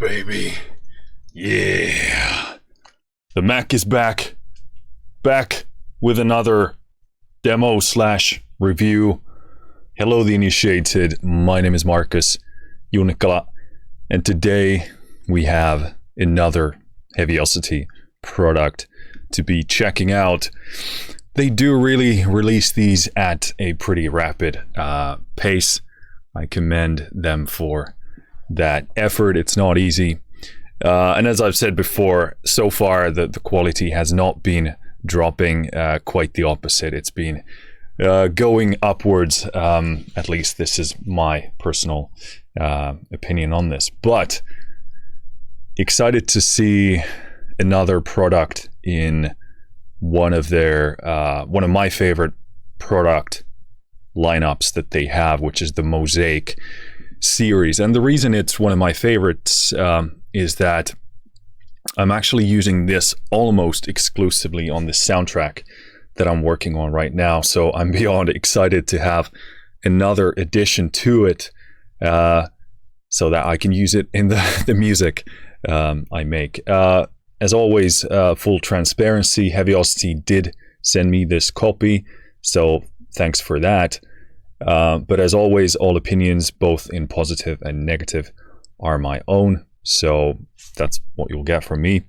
baby. Yeah. The Mac is back. Back with another demo / review. Hello, the initiated. My name is Marcus Junikala, and today we have another Heavyocity product to be checking out. They do really release these at a pretty rapid pace. I commend them for that effort. It's not easy. And as I've said before, so far the quality has not been dropping, quite the opposite. It's been going upwards. At least this is my personal opinion on this. But excited to see another product in one of my favorite product lineups that they have, which is the Mosaic series. And the reason it's one of my favorites is that I'm actually using this almost exclusively on the soundtrack that I'm working on right now. So I'm beyond excited to have another addition to it, so that I can use it in the music I make. As always, full transparency, Heavyocity did send me this copy, so thanks for that. But as always, all opinions, both in positive and negative, are my own. So that's what you'll get from me.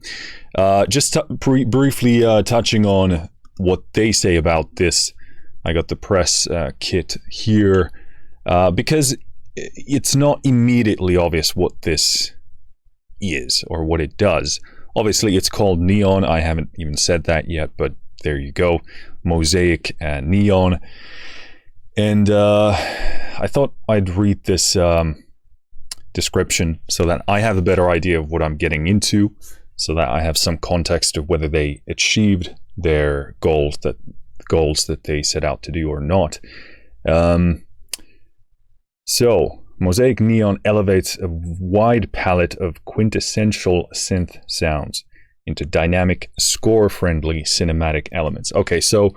Just briefly touching on what they say about this. I got the press kit here because it's not immediately obvious what this is or what it does. Obviously, it's called Neon. I haven't even said that yet, but there you go. Mosaic and Neon. And I thought I'd read this description so that I have a better idea of what I'm getting into, so that I have some context of whether they achieved their goals that they set out to do or not. So, Mosaic Neon elevates a wide palette of quintessential synth sounds into dynamic, score-friendly cinematic elements. Okay, so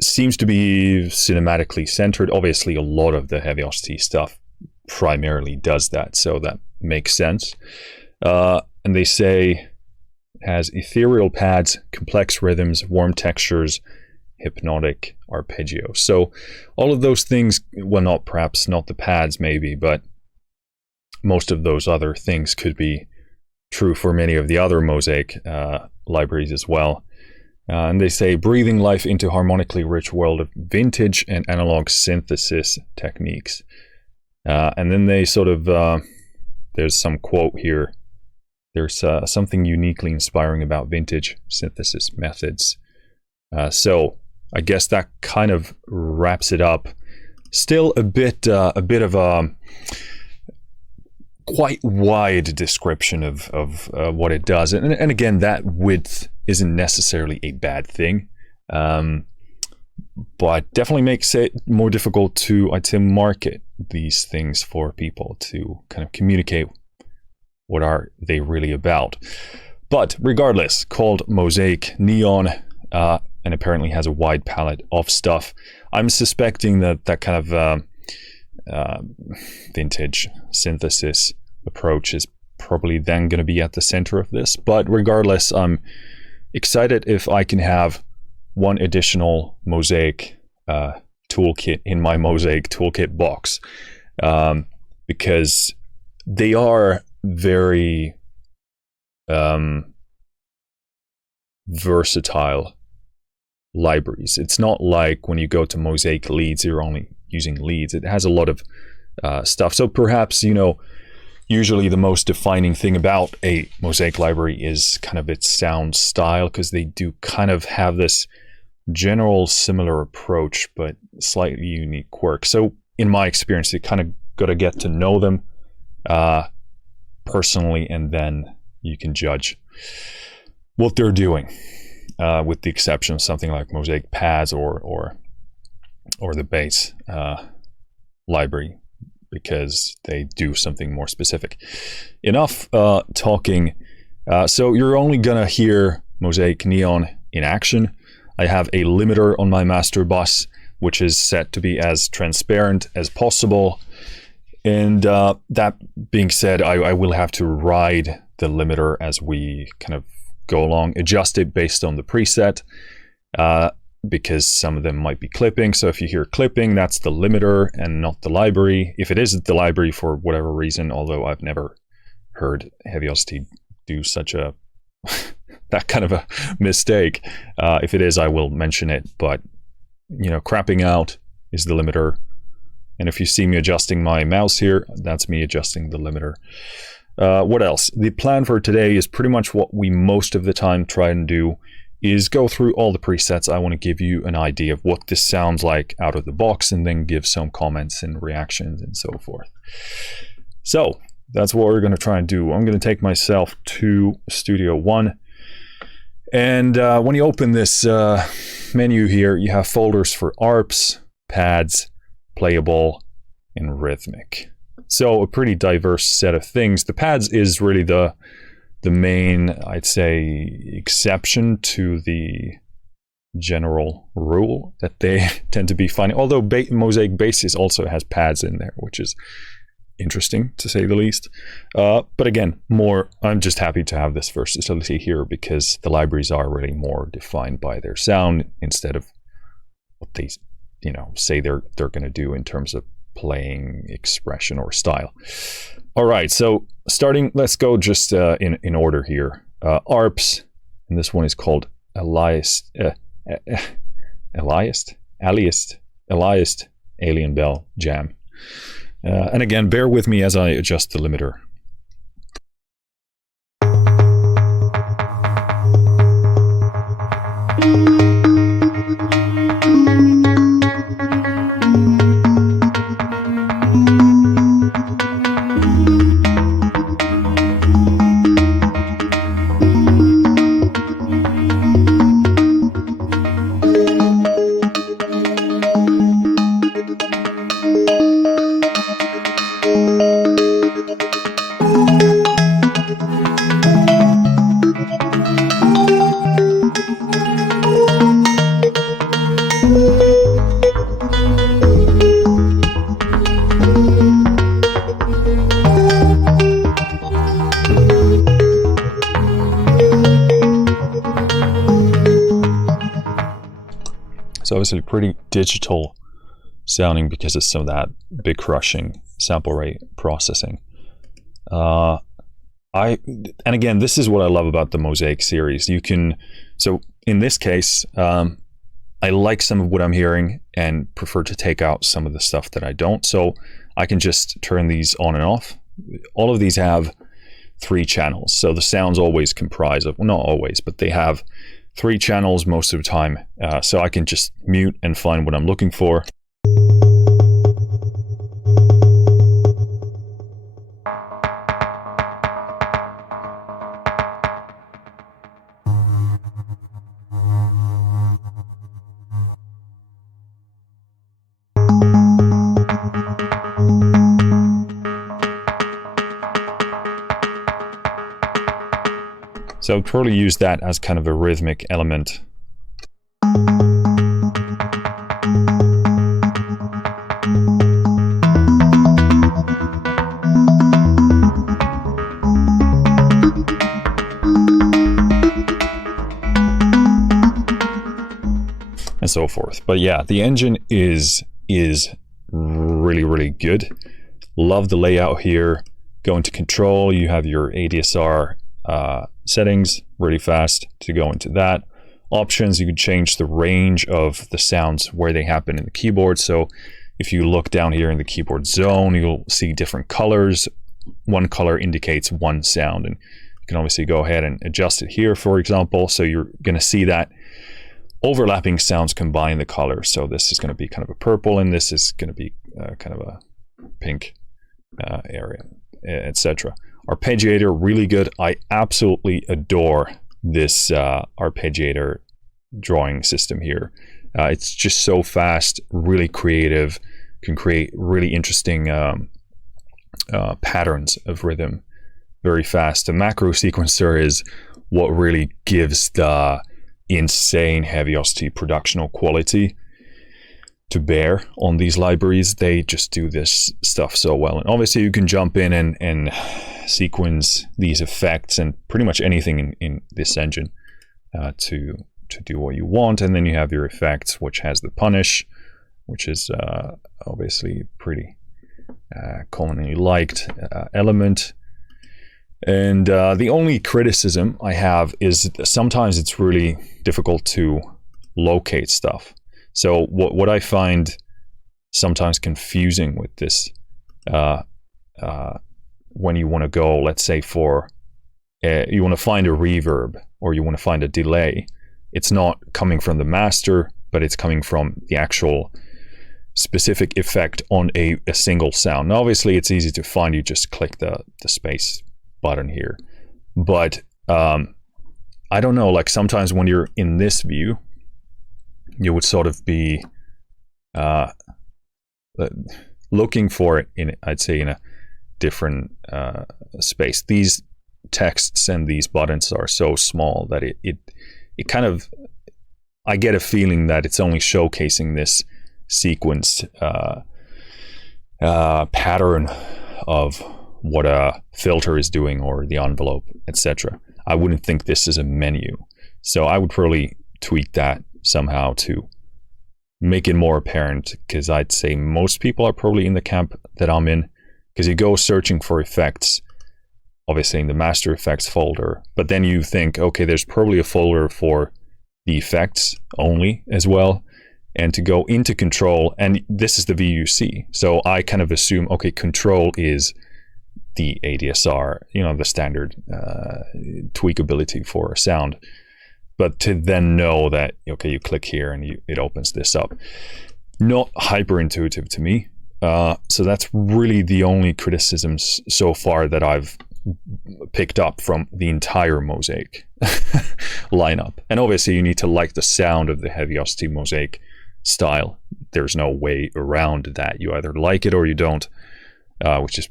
seems to be cinematically centered. Obviously, a lot of the Heavyocity stuff primarily does that, so that makes sense. And they say has ethereal pads, complex rhythms, warm textures, hypnotic arpeggio. So all of those things, well, perhaps not the pads maybe, but most of those other things could be true for many of the other Mosaic libraries as well. And they say breathing life into harmonically rich world of vintage and analog synthesis techniques. And then they sort of, there's some quote here. There's something uniquely inspiring about vintage synthesis methods. So I guess that kind of wraps it up. Still a bit of a quite wide description of what it does. And again, that width isn't necessarily a bad thing, but definitely makes it more difficult to, I'd say, market these things for people to kind of communicate what are they really about. But regardless, called Mosaic Neon, and apparently has a wide palette of stuff. I'm suspecting that kind of vintage synthesis approach is probably then going to be at the center of this. But regardless, I'm excited if I can have one additional Mosaic toolkit in my Mosaic toolkit box, because they are very versatile libraries. It's not like when you go to Mosaic leads, you're only using leads. It has a lot of stuff. So perhaps, usually the most defining thing about a Mosaic library is kind of its sound style, because they do kind of have this general similar approach, but slightly unique quirk. So in my experience, you kind of got to get to know them personally, and then you can judge what they're doing, with the exception of something like Mosaic pads or the bass library, because they do something more specific. Enough talking. So you're only gonna hear Mosaic Neon in action. I have a limiter on my master bus, which is set to be as transparent as possible. And that being said, I will have to ride the limiter as we kind of go along, adjust it based on the preset, because some of them might be clipping. So if you hear clipping, that's the limiter and not the library. If it isn't the library for whatever reason, although I've never heard Heavyocity do such a that kind of a mistake. If it is, I will mention it, but you know, crapping out is the limiter. And if you see me adjusting my mouse here, that's me adjusting the limiter. What else? The plan for today is pretty much what we most of the time try and do, is go through all the presets. I want to give you an idea of what this sounds like out of the box, and then give some comments and reactions and so forth. So that's what we're going to try and do. I'm going to take myself to Studio One. And when you open this menu here, you have folders for ARPs, pads, Playable, and RHYTHMIC. So a pretty diverse set of things. The pads is really the main, I'd say, exception to the general rule that they tend to be funny. Although Mosaic Basis also has pads in there, which is interesting to say the least. But again, I'm just happy to have this versatility here, because the libraries are really more defined by their sound instead of what they, you know, say they're going to do in terms of playing expression or style. All right, so starting, let's go just in order here. ARPs, and this one is called Aliased Alien Bell Jam. And again, bear with me as I adjust the limiter. So obviously pretty digital sounding because of some of that big crushing sample rate processing. And again, this is what I love about the Mosaic series. You can, so in this case, I like some of what I'm hearing and prefer to take out some of the stuff that I don't. So I can just turn these on and off. All of these have 3 channels. So the sounds always comprise of, well, not always, but they have 3 channels most of the time. So I can just mute and find what I'm looking for. So I'll probably use that as kind of a rhythmic element. And so forth. But yeah, the engine is really, really good. Love the layout here. Go into control, you have your ADSR settings really fast to go into that. Options, you can change the range of the sounds where they happen in the keyboard. So if you look down here in the keyboard zone, you'll see different colors. One color indicates one sound, and you can obviously go ahead and adjust it here, for example. So you're going to see that overlapping sounds combine the colors. So this is going to be kind of a purple, and this is going to be kind of a pink area, etc. Arpeggiator, really good. I absolutely adore this arpeggiator drawing system here. It's just so fast, really creative, can create really interesting patterns of rhythm very fast. The macro sequencer is what really gives the insane Heavyocity productional quality. to bear on these libraries. They just do this stuff so well. And obviously you can jump in and sequence these effects and pretty much anything in this engine to do what you want. And then you have your effects, which has the punish, which is obviously pretty commonly liked element. And the only criticism I have is sometimes it's really difficult to locate stuff. So what I find sometimes confusing with this, when you want to go, let's say for, you want to find a reverb or you want to find a delay, it's not coming from the master, but it's coming from the actual specific effect on a single sound. Now, obviously it's easy to find, you just click the space button here. But I don't know, like sometimes when you're in this view, you would sort of be looking for it in, I'd say, in a different space. These texts and these buttons are so small that it kind of, I get a feeling that it's only showcasing this sequenced pattern of what a filter is doing or the envelope, etc. I wouldn't think this is a menu. So I would probably tweak that somehow to make it more apparent, because I'd say most people are probably in the camp that I'm in, because you go searching for effects, obviously in the master effects folder, but then you think, okay, there's probably a folder for the effects only as well, and to go into control, and this is the view you see. So I kind of assume, okay, control is the ADSR, you know, the standard tweakability for a sound. But to then know that, okay, you click here and it opens this up. Not hyper intuitive to me. So that's really the only criticisms so far that I've picked up from the entire Mosaic lineup. And obviously you need to like the sound of the Heavyocity Mosaic style. There's no way around that. You either like it or you don't, which is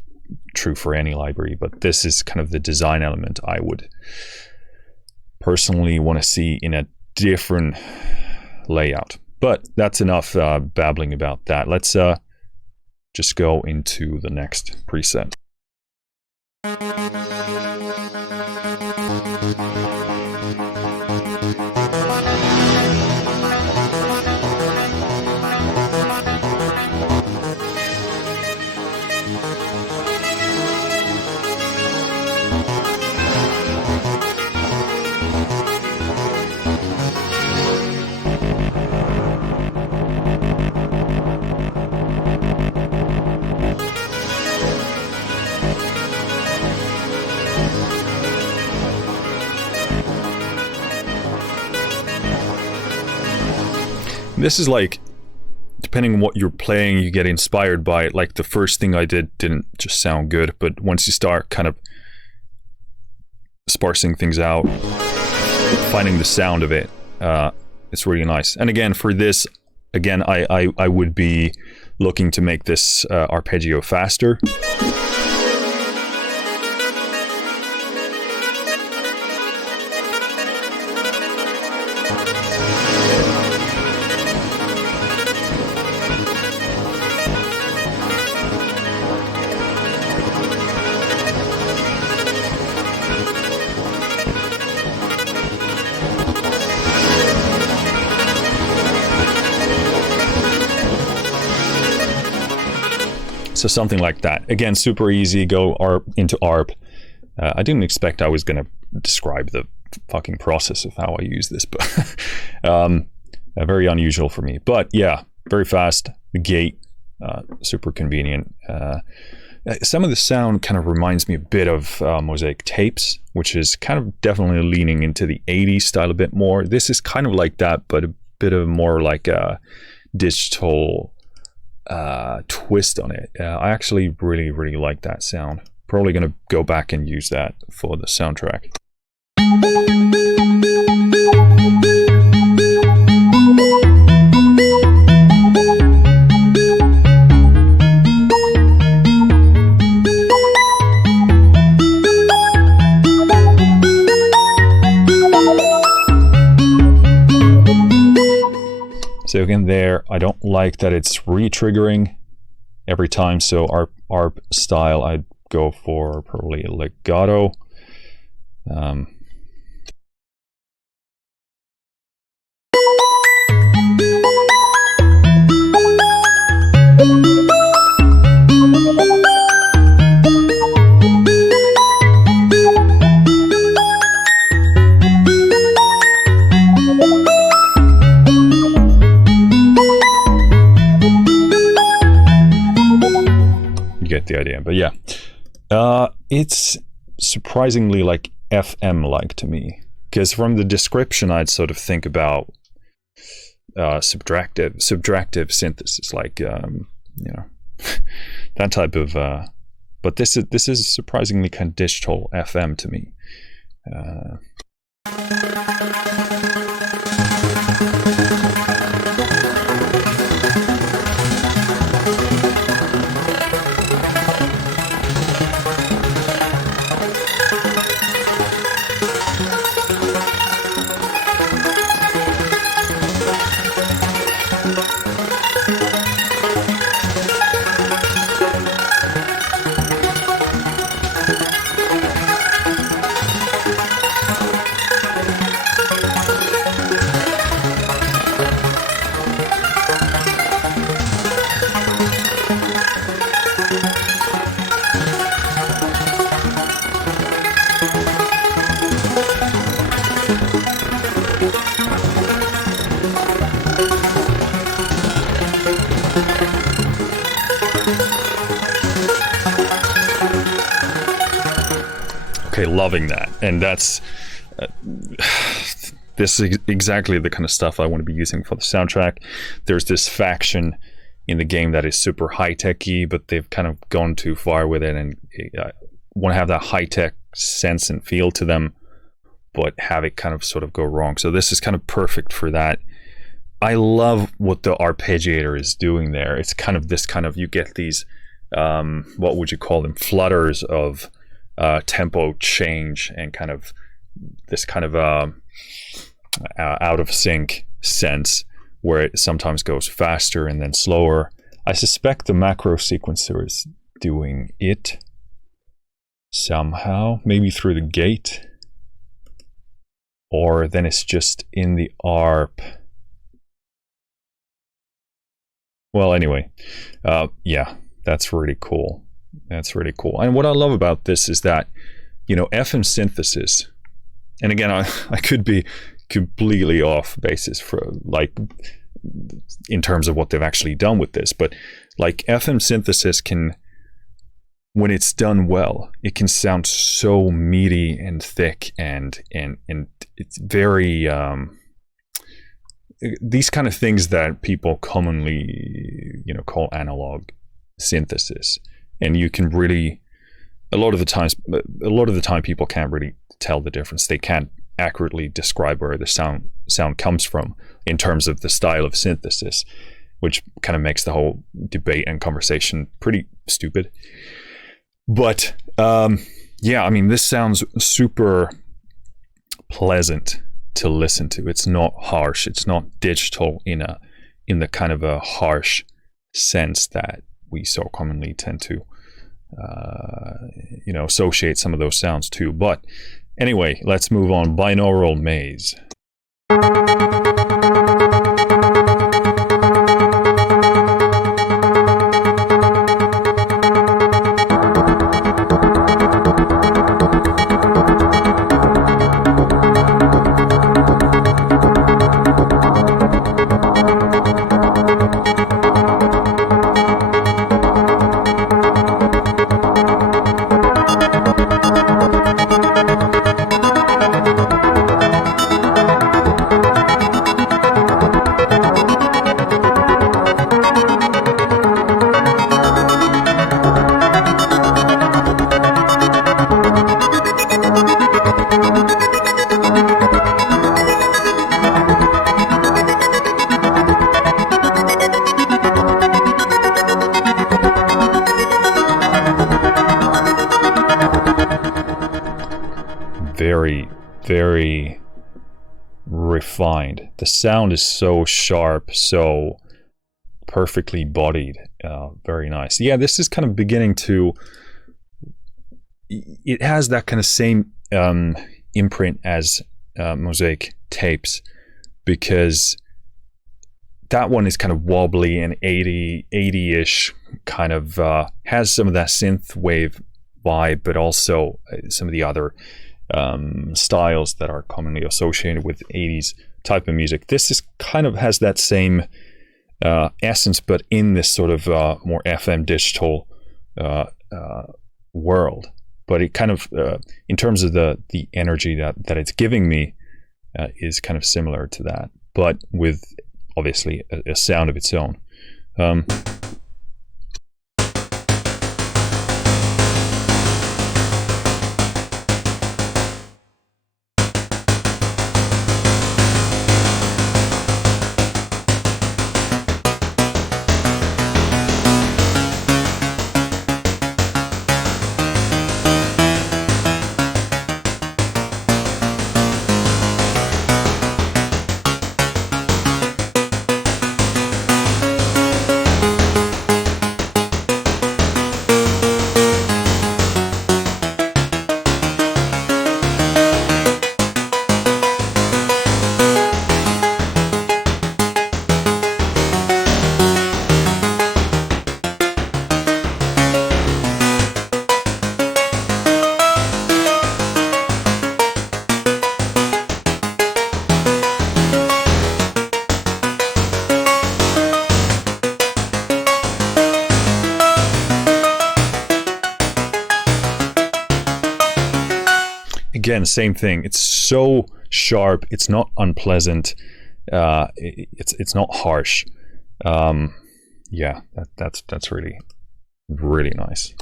true for any library. But this is kind of the design element I would personally want to see in a different layout. But that's enough babbling about that. Let's just go into the next preset. This is like, depending on what you're playing, you get inspired by it. Like the first thing I did didn't just sound good, but once you start kind of sparsing things out, finding the sound of it, it's really nice. And again, for this, again, I would be looking to make this arpeggio faster. So something like that. Again, super easy, go into ARP. I didn't expect I was going to describe the fucking process of how I use this, but very unusual for me. But yeah, very fast, the gate, super convenient. Some of the sound kind of reminds me a bit of Mosaic tapes, which is kind of definitely leaning into the 80s style a bit more. This is kind of like that, but a bit of more like a digital twist on it. I actually really like that sound. Probably going to go back and use that for the soundtrack. So again there, I don't like that it's re-triggering every time, so ARP style, I'd go for probably legato. Get the idea, but yeah, it's surprisingly like FM-like to me, because from the description I'd sort of think about subtractive synthesis, like you know, that type of. But this is surprisingly kind of digital FM to me. Okay, loving that, and that's this is exactly the kind of stuff I want to be using for the soundtrack. There's this faction in the game that is super high-techy, but they've kind of gone too far with it, and want to have that high-tech sense and feel to them, but have it kind of sort of go wrong. So this is kind of perfect for that. I love what the arpeggiator is doing there. It's kind of this kind of, you get these, what would you call them, flutters of tempo change, and kind of this kind of out of sync sense where it sometimes goes faster and then slower. I suspect the macro sequencer is doing it somehow, maybe through the gate, or then it's just in the ARP. Well, anyway, yeah, that's really cool. That's really cool. And what I love about this is that, you know, FM synthesis, and again, I could be completely off basis for, like, in terms of what they've actually done with this, but like FM synthesis can, when it's done well, it can sound so meaty and thick, and it's very these kind of things that people commonly, you know, call analog synthesis. And you can really, a lot of the time people can't really tell the difference. They can't accurately describe where the sound comes from in terms of the style of synthesis, which kind of makes the whole debate and conversation pretty stupid. But yeah, I mean, this sounds super pleasant to listen to. It's not harsh. It's not digital in the kind of a harsh sense that we so commonly tend to you know, associate some of those sounds to. But anyway, let's move on. Binaural maze. Very refined. The sound is so sharp, so perfectly bodied. Very nice. Yeah, this is kind of beginning to, it has that kind of same imprint as Mosaic tapes, because that one is kind of wobbly and 80-ish, kind of has some of that synth wave vibe, but also some of the other styles that are commonly associated with 80s type of music. This is kind of has that same essence, but in this sort of more FM digital world. But it kind of, in terms of the energy that it's giving me, is kind of similar to that, but with obviously a sound of its own. Again, same thing. It's so sharp. It's not unpleasant. It's not harsh. Yeah, that's really, really nice.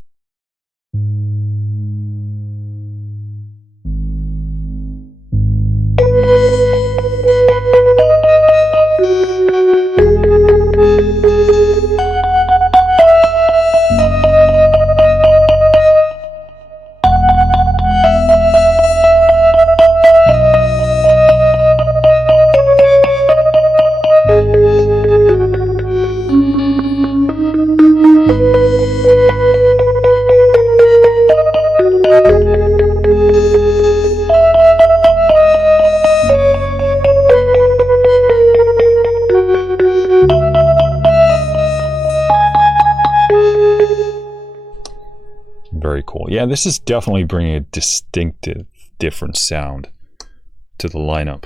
Very cool. Yeah, this is definitely bringing a distinctive, different sound to the lineup.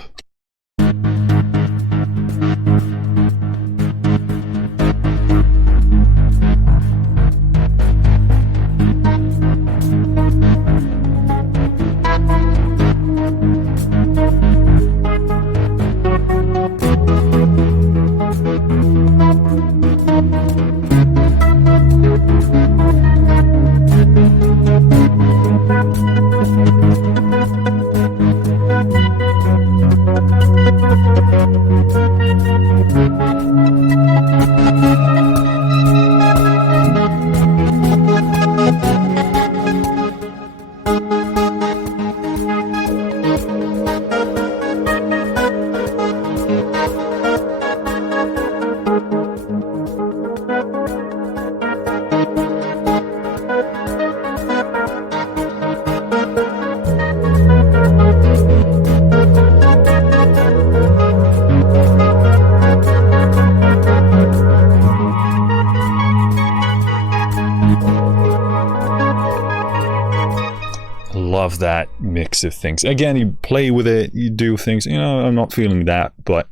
Love that mix of things. Again, you play with it, you do things, you know, I'm not feeling that, but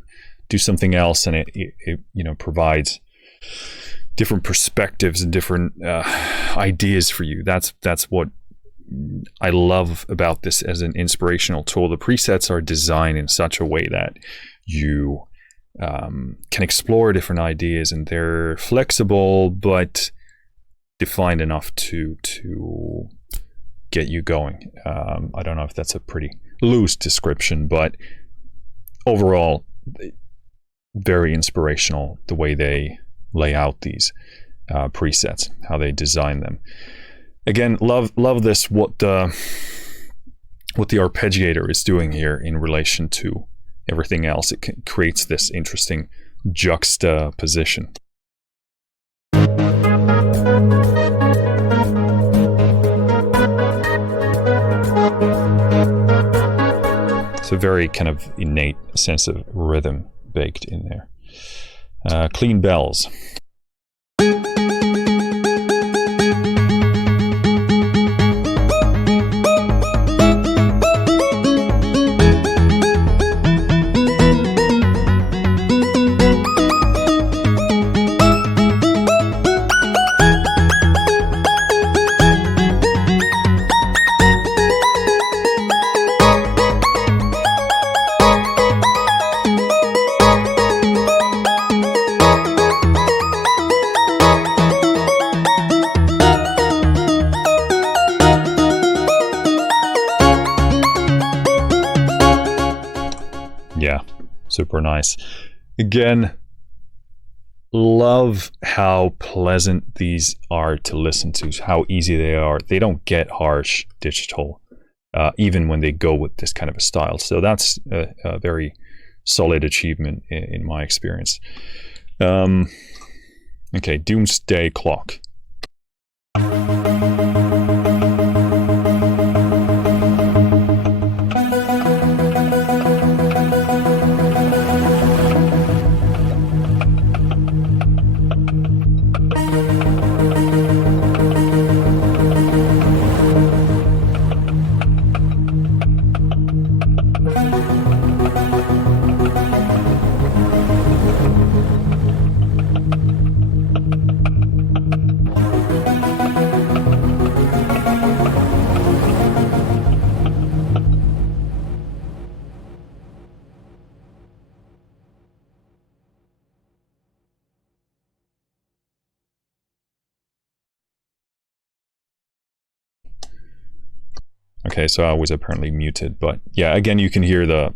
do something else, and it you know, provides different perspectives and different ideas for you. That's what I love about this as an inspirational tool. The presets are designed in such a way that you can explore different ideas, and they're flexible but defined enough to get you going. I don't know if that's a pretty loose description, but overall very inspirational the way they lay out these presets, how they design them. Again, love this, what the arpeggiator is doing here in relation to everything else. It creates this interesting juxtaposition. It's a very kind of innate sense of rhythm baked in there. Clean bells. Yeah, super nice. Again, love how pleasant these are to listen to, how easy they are. They don't get harsh digital, even when they go with this kind of a style. So that's a very solid achievement in my experience. Okay, Doomsday Clock. Okay, so I was apparently muted, but yeah, again, you can hear the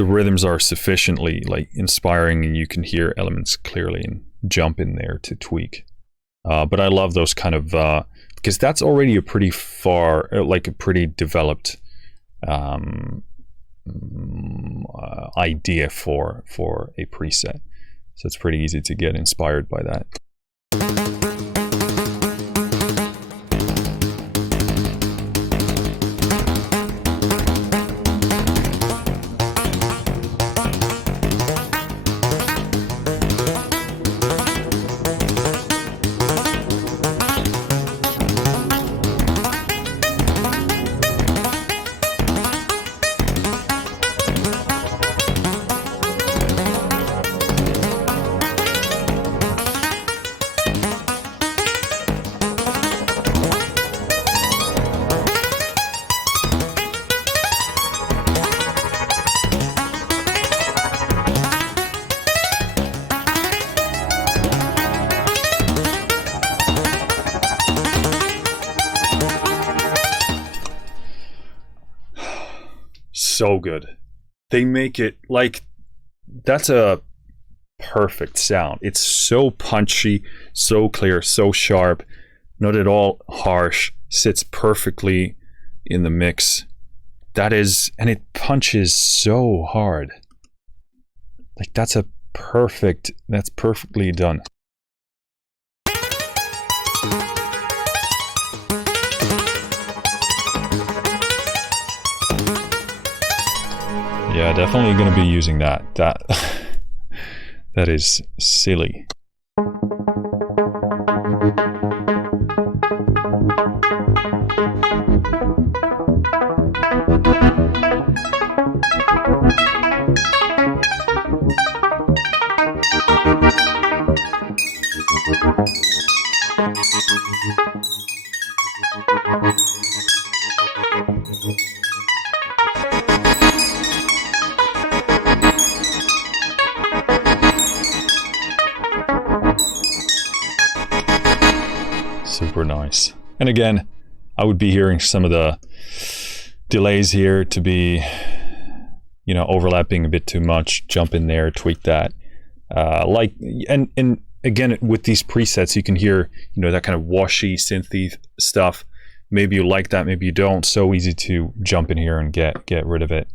rhythms are sufficiently like inspiring, and you can hear elements clearly and jump in there to tweak. But I love those kind of because that's already a pretty far, like a pretty developed idea for a preset. So it's pretty easy to get inspired by that. So good. They make it like that's a perfect sound. It's so punchy, so clear, so sharp, not at all harsh, sits perfectly in the mix. That is, and it punches so hard. Like that's perfectly done. Yeah, definitely going to be using that. That is silly. Super nice. And again, I would be hearing some of the delays here to be, you know, overlapping a bit too much. Jump in there, tweak that. And again, with these presets, you can hear, you know, that kind of washy synthy stuff. maybe you like that, maybe you don't. So easy to jump in here and get rid of it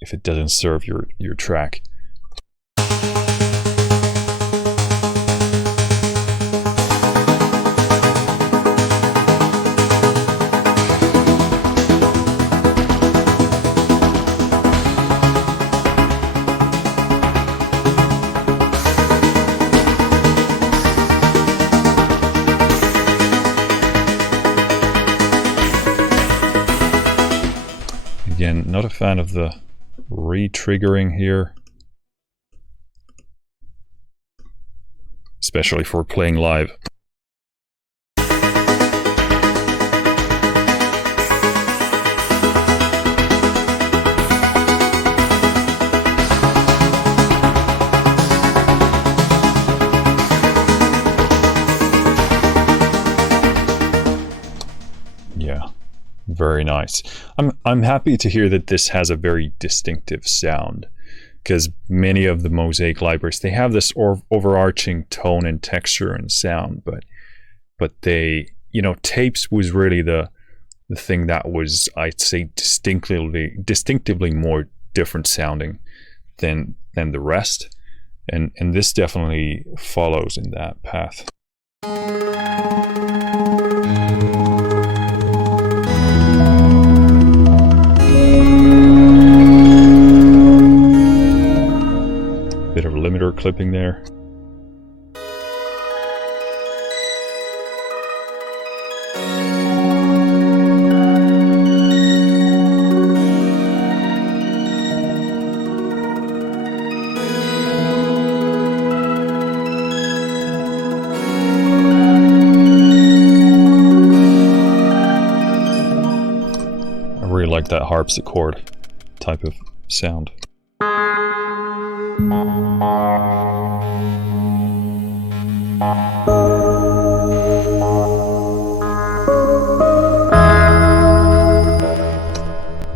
if it doesn't serve your track. Again, not a fan of the re-triggering here, especially for playing live. Yeah. Very nice. I'm happy to hear that this has a very distinctive sound, because many of the Mosaic libraries, they have this overarching tone and texture and sound, but they, you know, tapes was really the thing that was, I'd say, distinctively more different sounding than the rest, and this definitely follows in that path. Bit of limiter clipping there. I really like that harpsichord type of sound.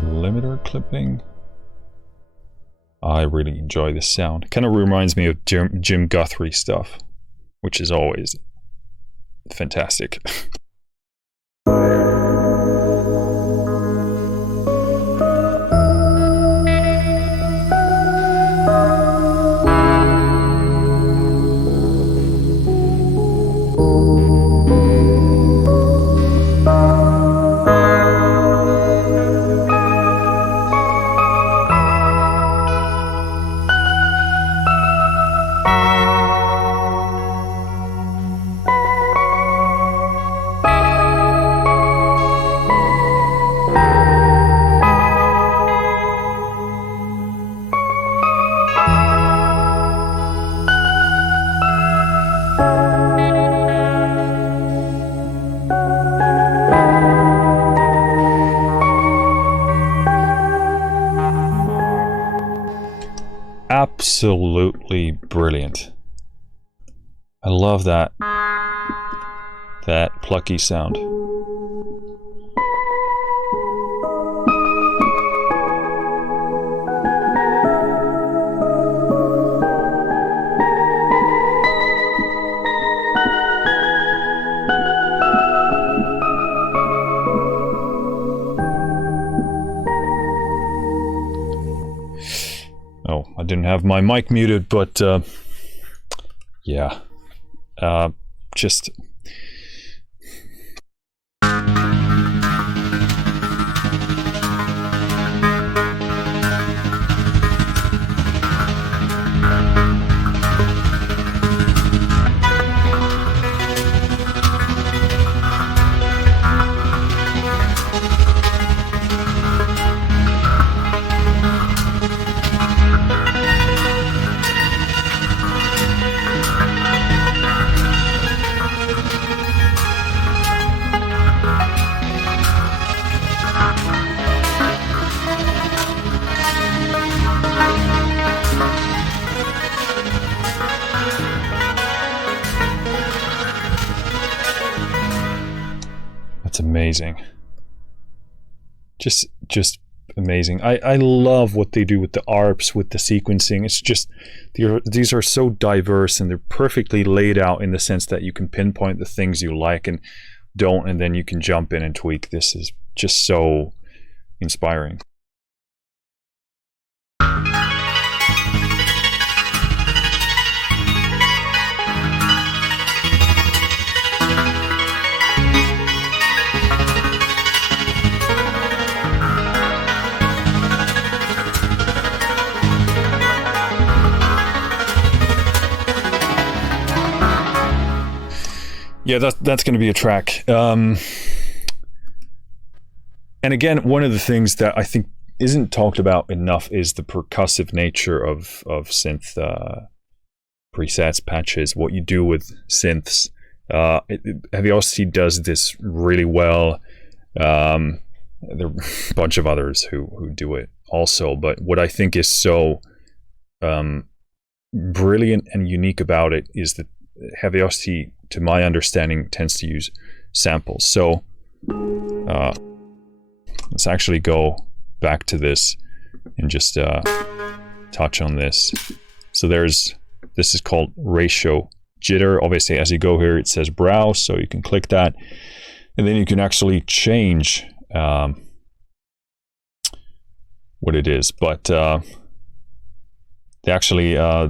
Limiter clipping. I really enjoy this sound. Kind of reminds me of Jim Guthrie stuff, which is always fantastic. Absolutely brilliant. I love that plucky sound. Oh, I didn't have my mic muted, but yeah, just amazing. Just amazing. I love what they do with the ARPs, with the sequencing. It's just, these are so diverse and they're perfectly laid out in the sense that you can pinpoint the things you like. And don't, and then you can jump in and tweak. This is just so inspiring. Yeah, that's going to be a track. And again, one of the things that I think isn't talked about enough is the percussive nature of synth presets, patches, what you do with synths. Heavyocity does this really well. There are a bunch of others who do it also, but what I think is so brilliant and unique about it is that Heavyocity, to my understanding, tends to use samples. So let's actually go back to this and just touch on this. So this is called ratio jitter. Obviously, as you go here, it says browse, so you can click that, and then you can actually change what it is. But actually, I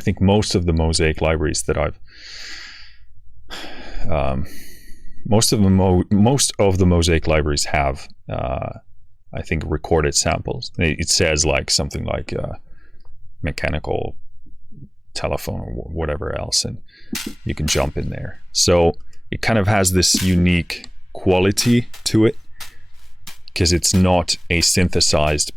think most of the Mosaic libraries that most of the Mosaic libraries have, I think, recorded samples. It says like something like mechanical telephone or whatever else, and you can jump in there. So it kind of has this unique quality to it because it's not a synthesized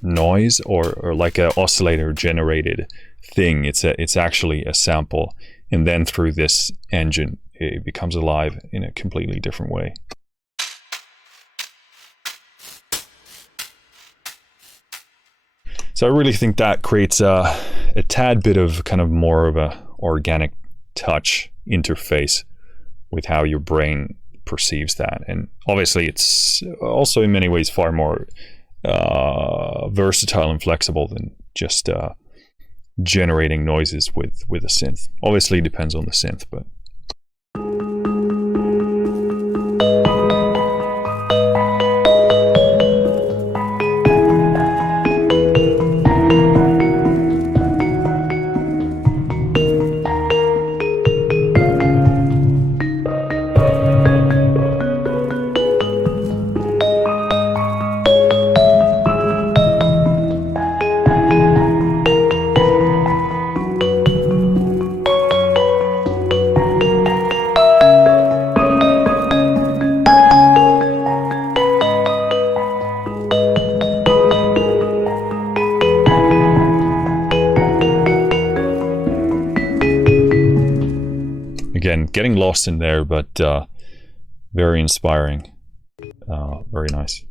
noise or like an oscillator generated thing. It's actually a sample, and then through this engine it becomes alive in a completely different way. So I really think that creates a tad bit of kind of more of a organic touch interface with how your brain perceives that. And obviously it's also in many ways far more versatile and flexible than just generating noises with a synth. Obviously it depends on the synth, but again, getting lost in there, but very inspiring. Very nice.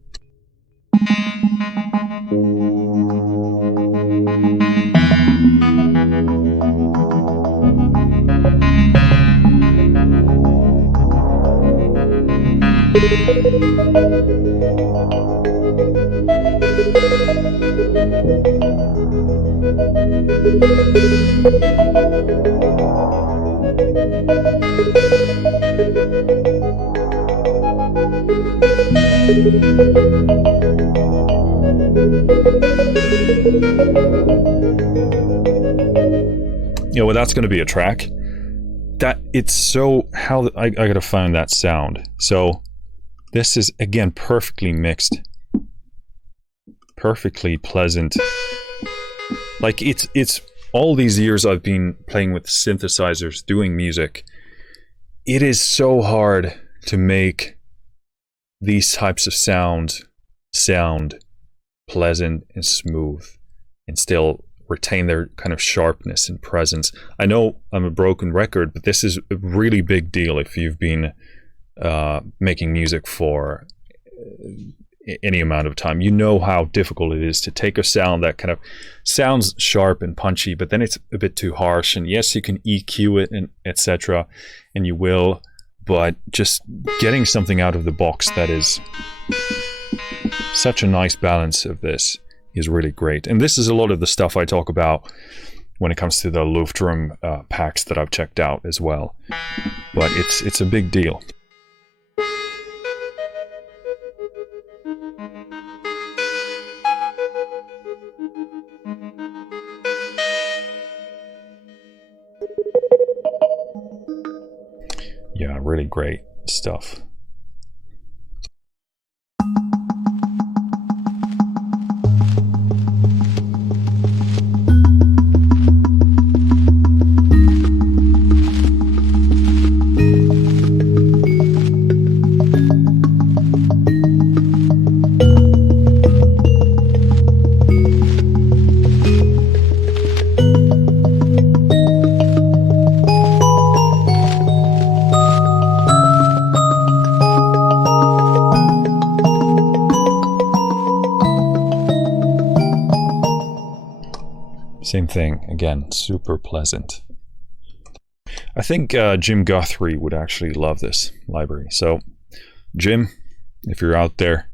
Yeah, well, that's going to be a track. That it's so how I gotta find that sound. So this is again perfectly mixed, perfectly pleasant. Like it's all these years I've been playing with synthesizers, doing music. It is so hard to make these types of sounds sound pleasant and smooth and still retain their kind of sharpness and presence. I know I'm a broken record, but this is a really big deal if you've been making music for any amount of time. You know how difficult it is to take a sound that kind of sounds sharp and punchy, but then it's a bit too harsh, and yes, you can EQ it and etc., and you will, but just getting something out of the box that is such a nice balance of this is really great. And this is a lot of the stuff I talk about when it comes to the Luftroom packs that I've checked out as well. But it's a big deal. Yeah, really great stuff. Same thing, again, super pleasant. I think Jim Guthrie would actually love this library. So, Jim, if you're out there,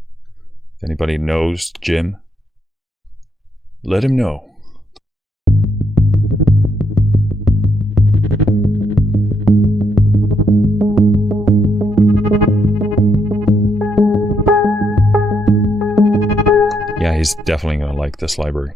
if anybody knows Jim, let him know. Yeah, he's definitely going to like this library.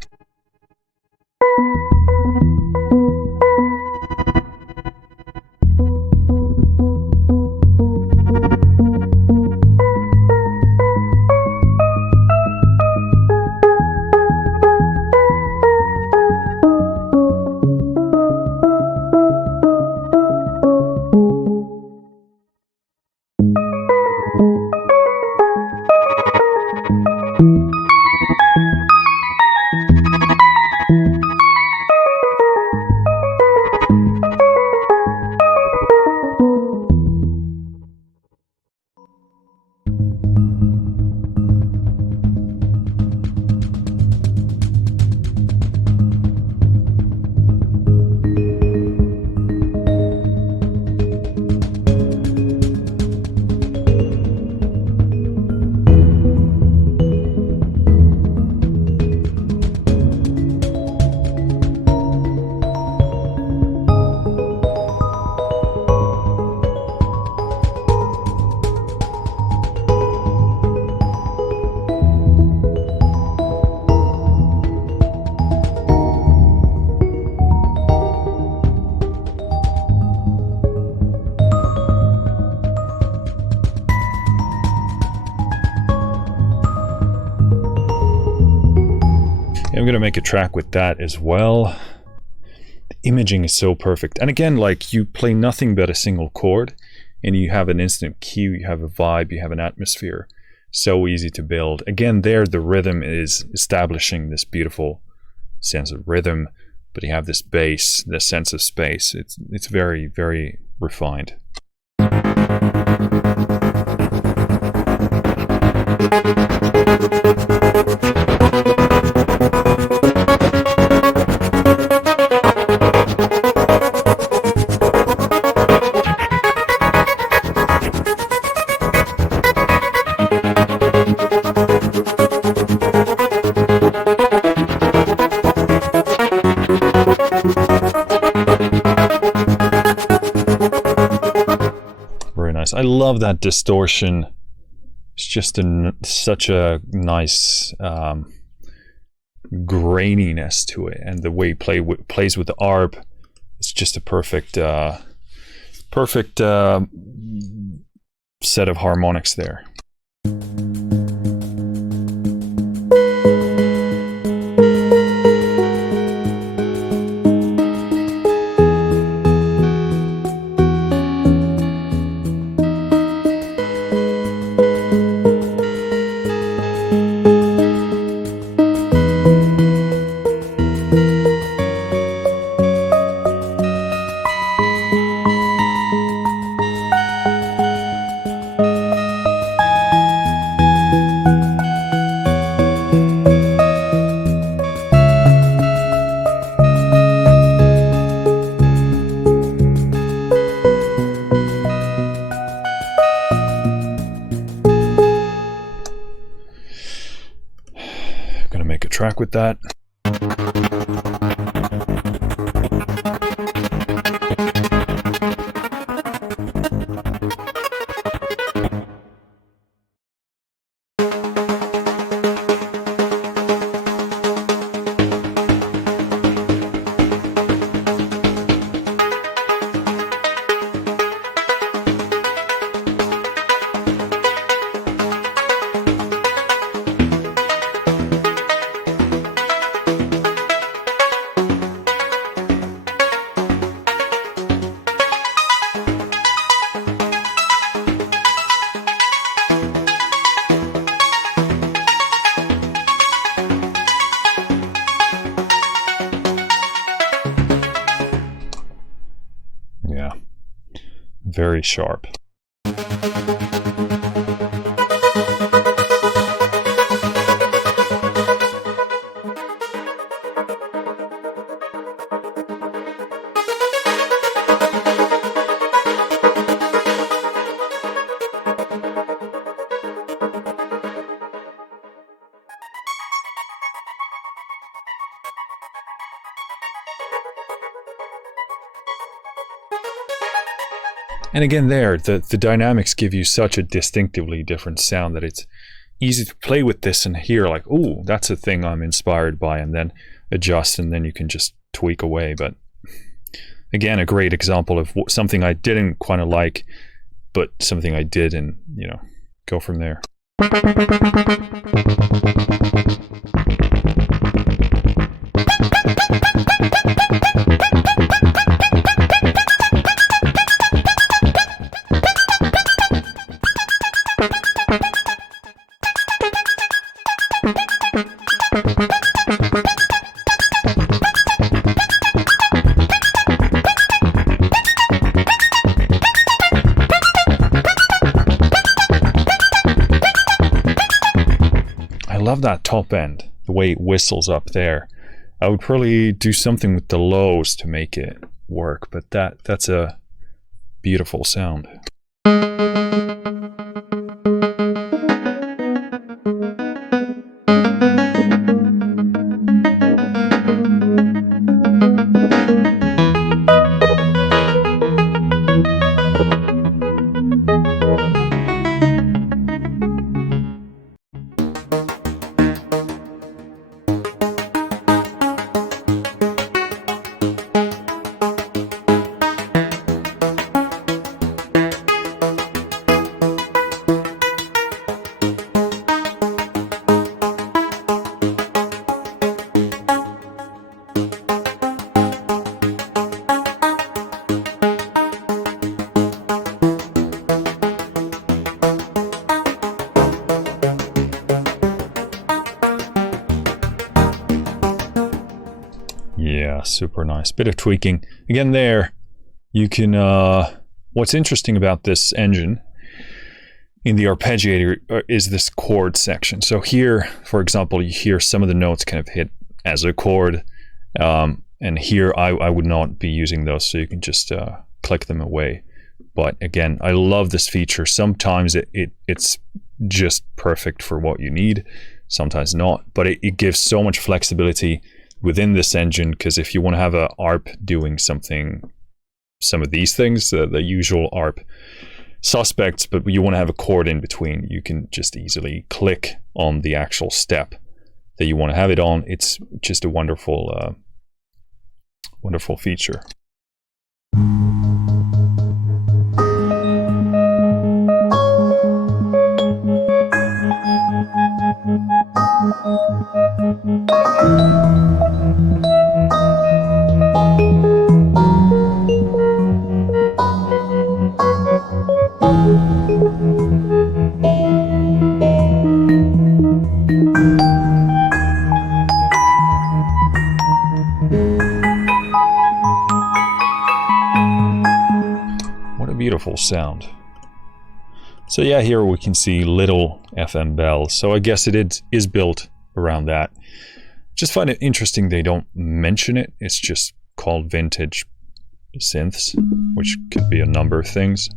I'm gonna make a track with that as well. The imaging is so perfect, and again, like, you play nothing but a single chord and you have an instant cue, you have a vibe, you have an atmosphere. So easy to build. Again, there the rhythm is establishing this beautiful sense of rhythm, but you have this bass, this sense of space. It's very, very refined. I love that distortion. It's just such a nice graininess to it, and the way he plays with the arp, it's just a perfect set of harmonics there. Track with that. very sharp. And again there, the dynamics give you such a distinctively different sound that it's easy to play with this and hear like, oh, that's a thing I'm inspired by, and then adjust, and then you can just tweak away. But again, a great example of something I didn't quite like, but something I did, and, you know, go from there. I love that top end, the way it whistles up there. I would probably do something with the lows to make it work, but that's a beautiful sound. Yeah, super nice. Bit of tweaking. Again there, you can, what's interesting about this engine in the arpeggiator is this chord section. So here, for example, you hear some of the notes kind of hit as a chord, and here I would not be using those, so you can just click them away. But again, I love this feature. Sometimes it's just perfect for what you need, sometimes not, but it gives so much flexibility within this engine, because if you want to have a ARP doing something, some of these things, the usual ARP suspects, but you want to have a chord in between, you can just easily click on the actual step that you want to have it on. It's just a wonderful, wonderful feature. What a beautiful sound. So yeah, here we can see little FM bells. So I guess it is built around that. Just find it interesting they don't mention it. It's just called vintage synths, which could be a number of things.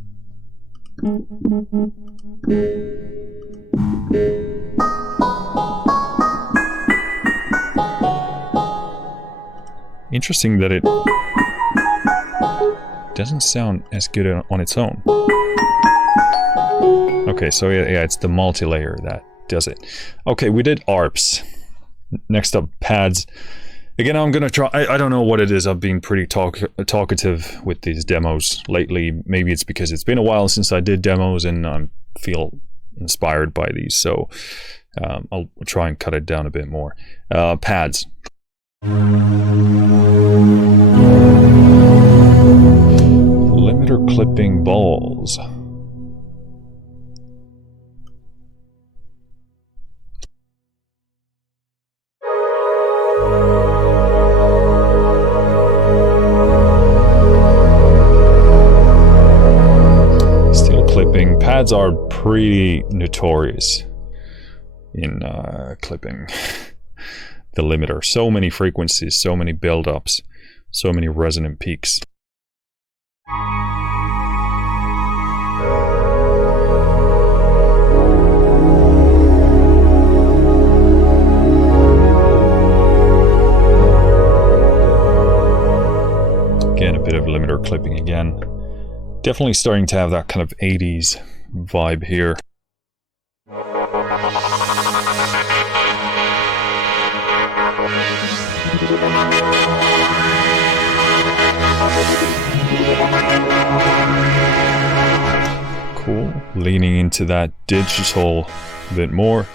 Interesting that it doesn't sound as good on its own. Okay, so yeah, it's the multi-layer that does it. Okay, we did ARPs. Next up, pads. Again, I'm gonna try, I don't know what it is, I've been pretty talkative with these demos lately. Maybe it's because it's been a while since I did demos and I feel inspired by these, so I'll try and cut it down a bit more. Pads. Limiter clipping balls. pads are pretty notorious in clipping the limiter. So many frequencies, so many build-ups, so many resonant peaks. Again, a bit of limiter clipping again. Definitely starting to have that kind of 80s vibe here. Cool. Leaning into that digital a bit more.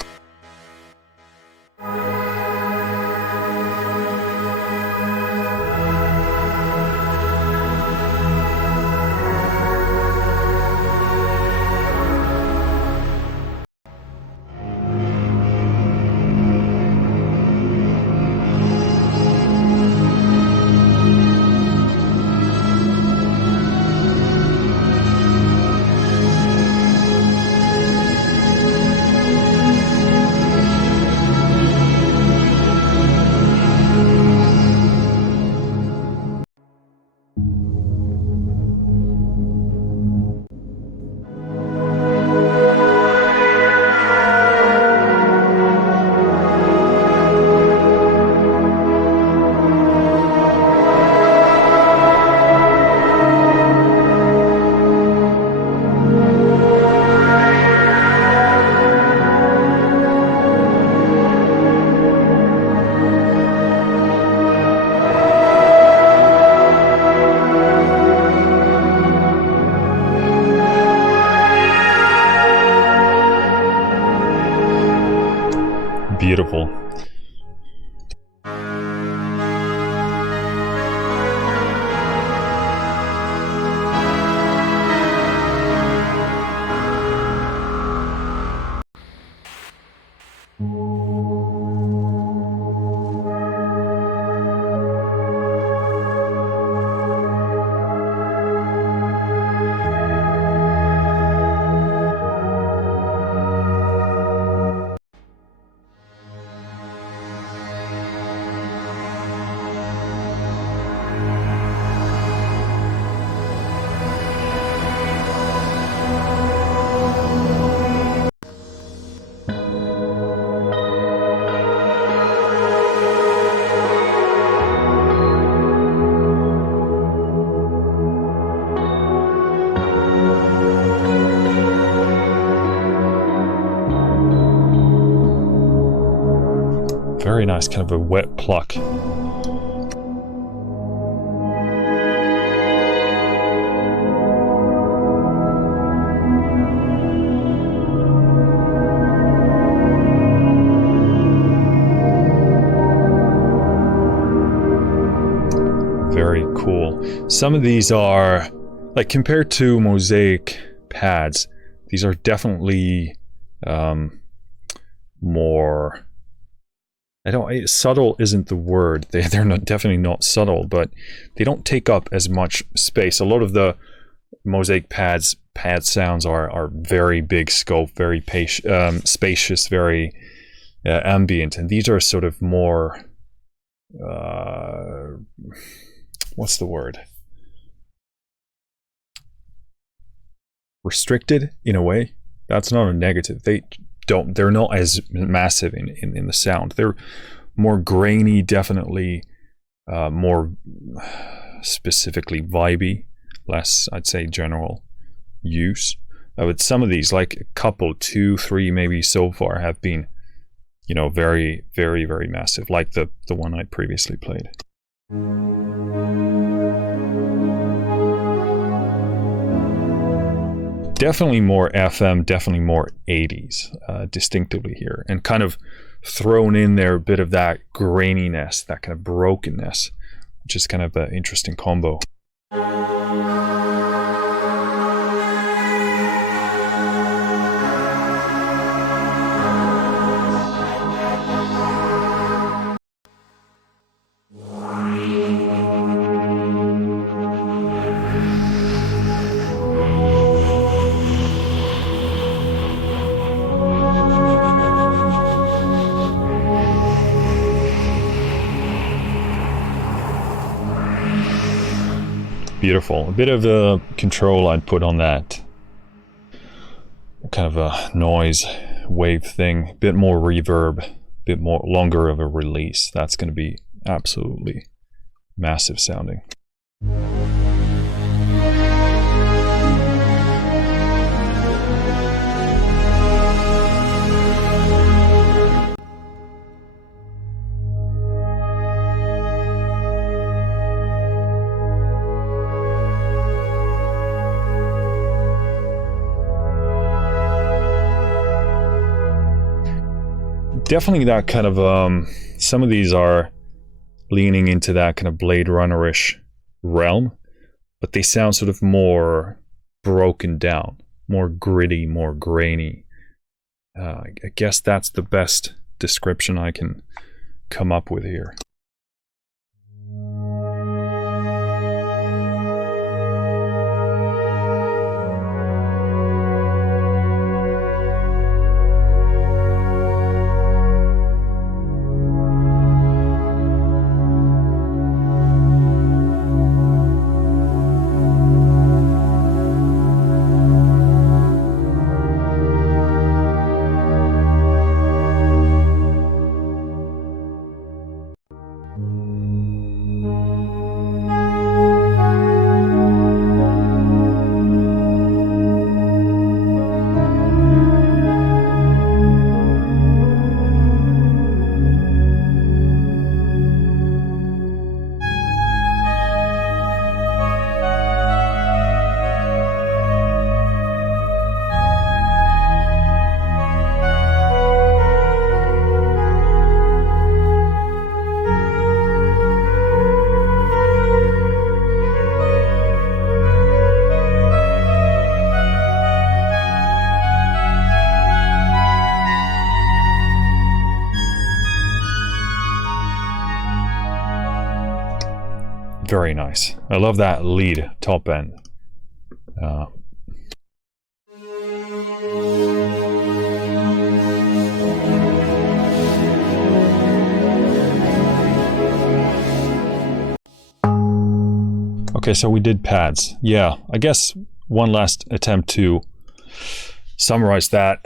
Beautiful. Very nice, kind of a wet pluck. Very cool. Some of these are, like, compared to Mosaic pads, these are definitely more... subtle isn't the word. They're not, definitely not subtle, but they don't take up as much space. A lot of the Mosaic pad sounds are very big scope, very spacious, very ambient, and these are sort of more what's the word? Restricted in a way. That's not a negative. They're not as massive in the sound. They're more grainy, definitely more specifically vibey, less, I'd say, general use. But some of these, like a couple, 2, 3 maybe so far, have been, you know, very, very, very massive, like the one I previously played. Definitely more FM, definitely more 80s, distinctively here, and kind of thrown in there a bit of that graininess, that kind of brokenness, which is kind of an interesting combo. Beautiful. A bit of a control I'd put on that kind of a noise wave thing. A bit more reverb, a bit more longer of a release. That's going to be absolutely massive sounding. Definitely that kind of some of these are leaning into that kind of Blade Runner-ish realm, but they sound sort of more broken down, more gritty, more grainy. I guess that's the best description I can come up with here. Very nice. I love that lead top end. Okay, so we did pads. Yeah, I guess one last attempt to summarize that.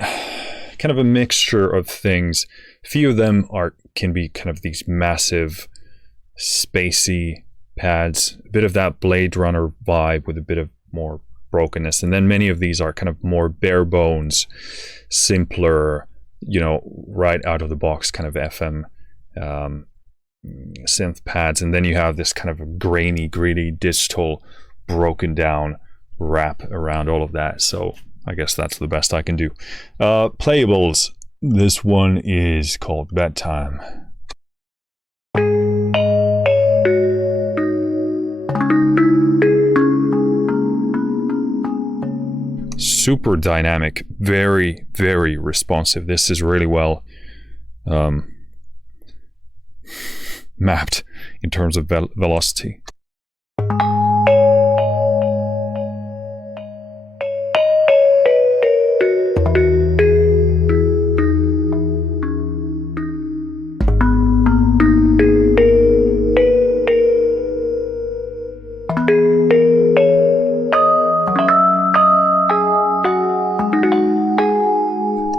Kind of a mixture of things. A few of them can be kind of these massive, spacey pads, a bit of that Blade Runner vibe with a bit of more brokenness, and then many of these are kind of more bare bones, simpler, you know, right out of the box kind of FM synth pads, and then you have this kind of grainy, gritty, digital, broken down wrap around all of that. So I guess that's the best I can do. Playables. This one is called Bedtime. Super dynamic, very, very responsive. This is really well mapped in terms of velocity.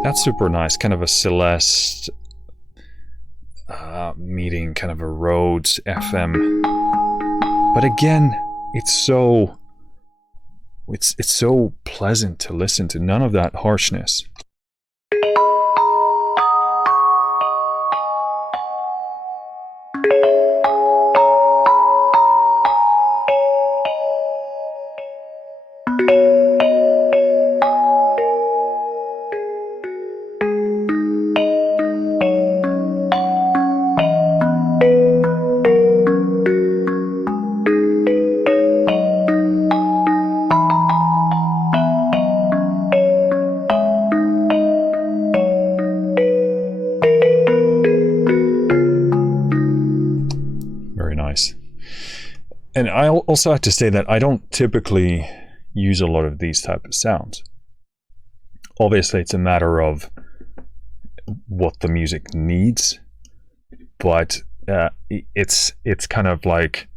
That's super nice, kind of a Celeste meeting kind of a Rhodes FM. But again, it's so pleasant to listen to. None of that harshness. And I also have to say that I don't typically use a lot of these type of sounds. Obviously, it's a matter of what the music needs, but it's kind of like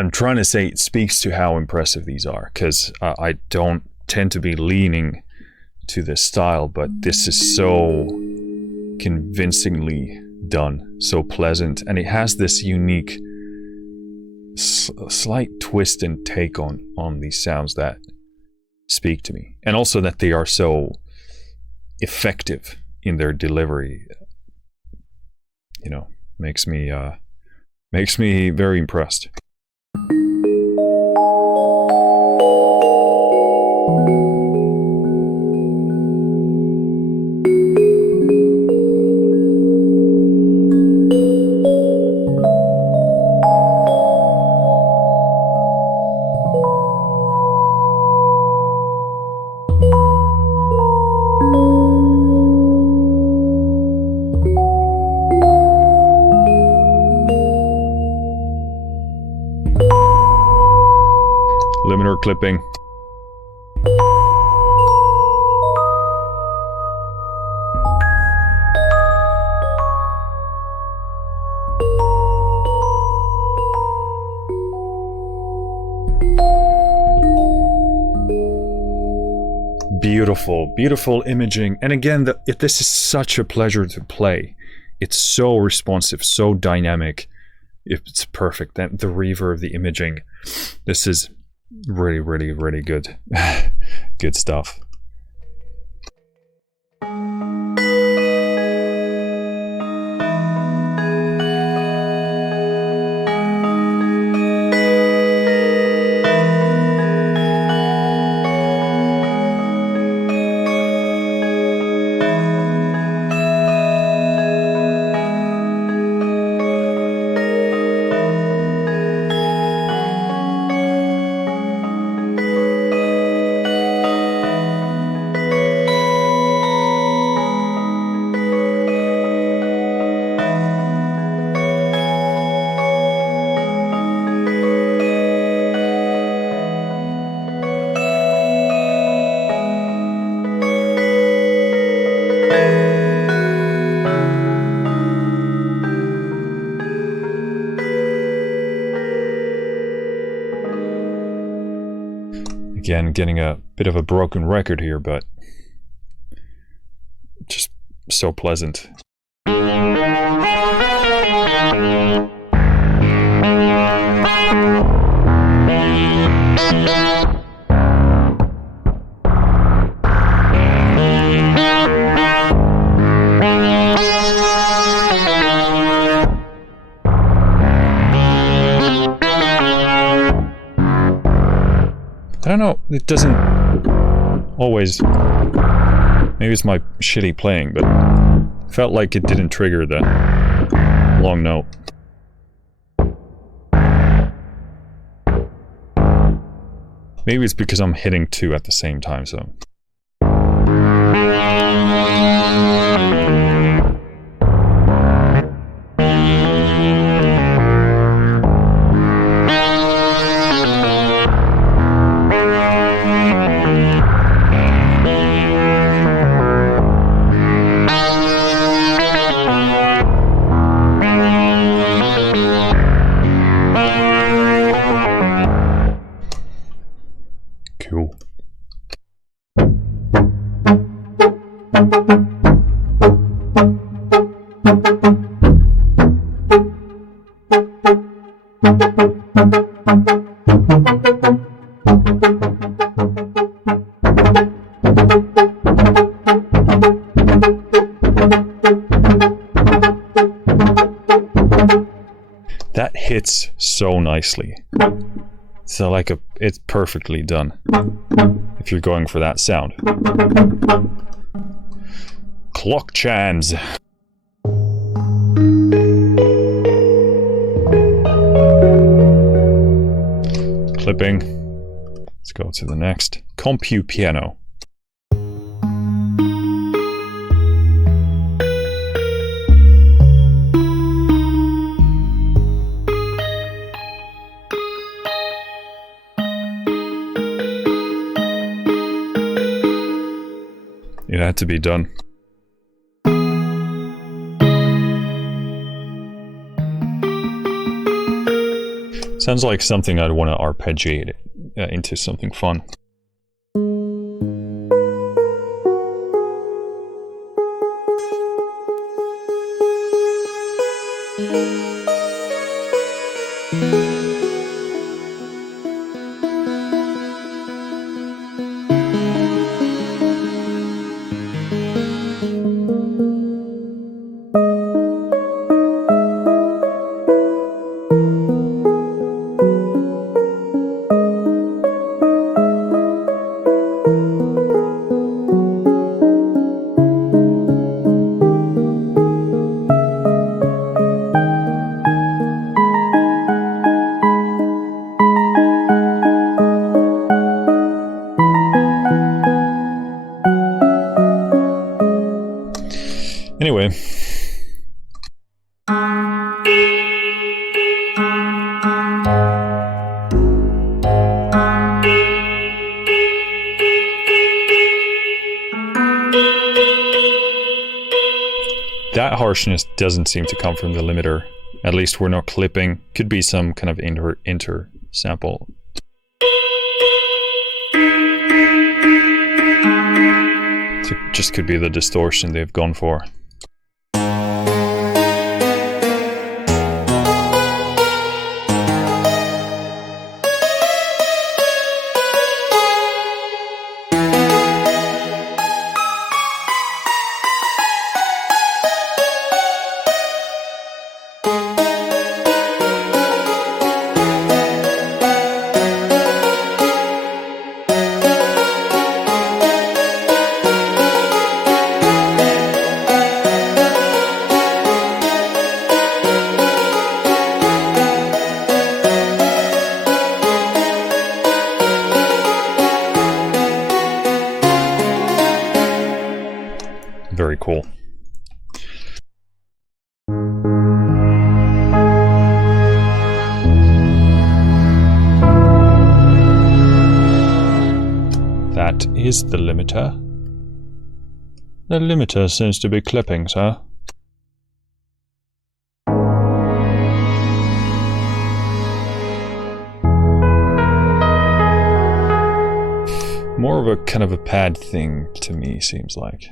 I'm trying to say it speaks to how impressive these are, because I don't tend to be leaning to this style, but this is so convincingly done, so pleasant, and it has this unique slight twist and take on these sounds that speak to me, and also that they are so effective in their delivery. You know, makes me very impressed. Limiter clipping. Beautiful, beautiful imaging. And again, this is such a pleasure to play. It's so responsive, so dynamic. It's perfect. And the reverb, the imaging, this is really, really, really good. Good stuff. Again, getting a bit of a broken record here, but just so pleasant. I don't know, it doesn't always, maybe it's my shitty playing, but it felt like it didn't trigger the long note. Maybe it's because I'm hitting two at the same time, so. Cool. That hits so nicely. So it's perfectly done if you're going for that sound. Clock chimes. Clipping. Let's go to the next. Compu piano. It had to be done. Sounds like something I'd want to arpeggiate into something fun. Anyway. That harshness doesn't seem to come from the limiter. At least we're not clipping. Could be some kind of inter sample. So it just could be the distortion they've gone for. Very cool. That is the limiter. The limiter seems to be clipping, sir. More of a kind of a pad thing to me, seems like.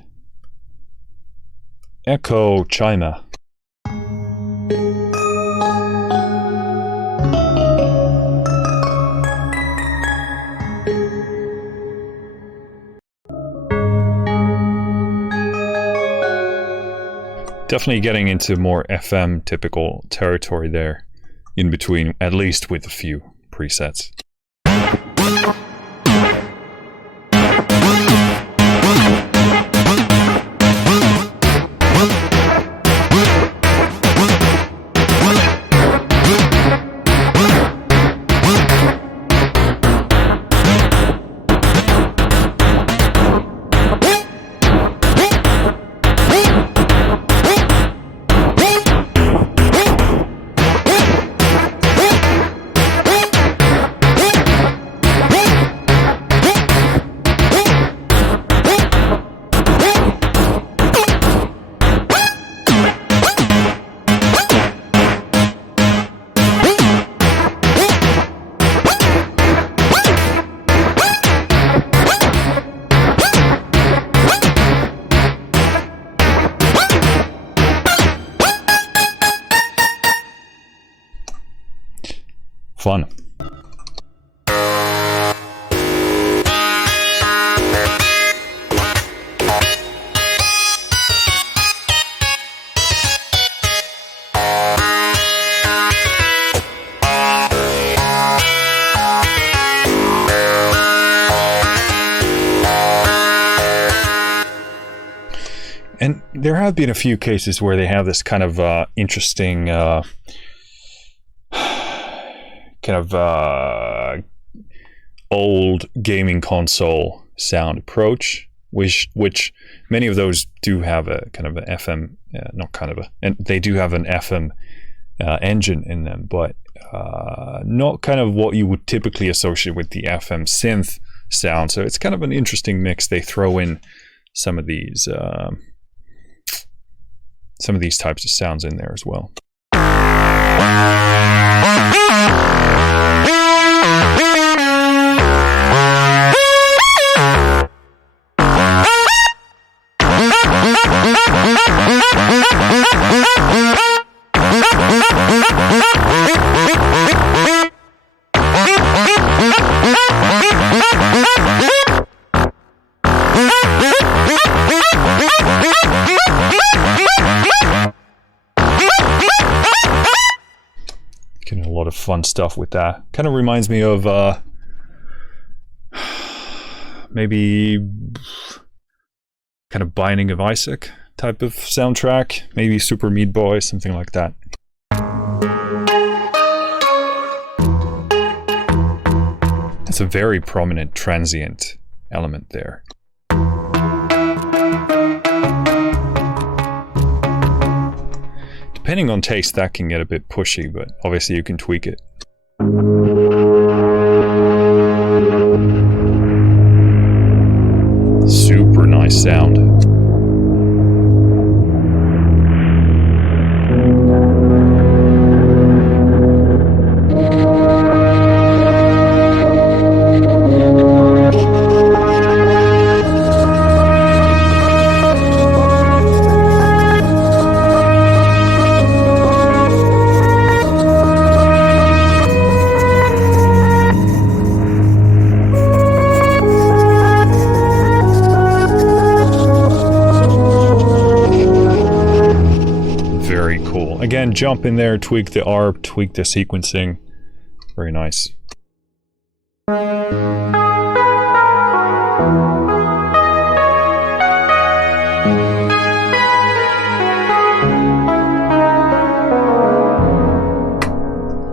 Echo China. Definitely getting into more FM typical territory there, in between, at least with a few presets. Fun. And there have been a few cases where they have this kind of interesting kind of old gaming console sound approach, which many of those do have a kind of an FM, and they do have an FM engine in them, but not kind of what you would typically associate with the FM synth sound. So it's kind of an interesting mix. They throw in some of these types of sounds in there as well. fun stuff with that. Kind of reminds me of maybe kind of Binding of Isaac type of soundtrack, maybe Super Meat Boy, something like that. That's a very prominent transient element there. Depending on taste, that can get a bit pushy, but obviously you can tweak it. Super nice sound. Again, jump in there, tweak the ARP, tweak the sequencing. Very nice.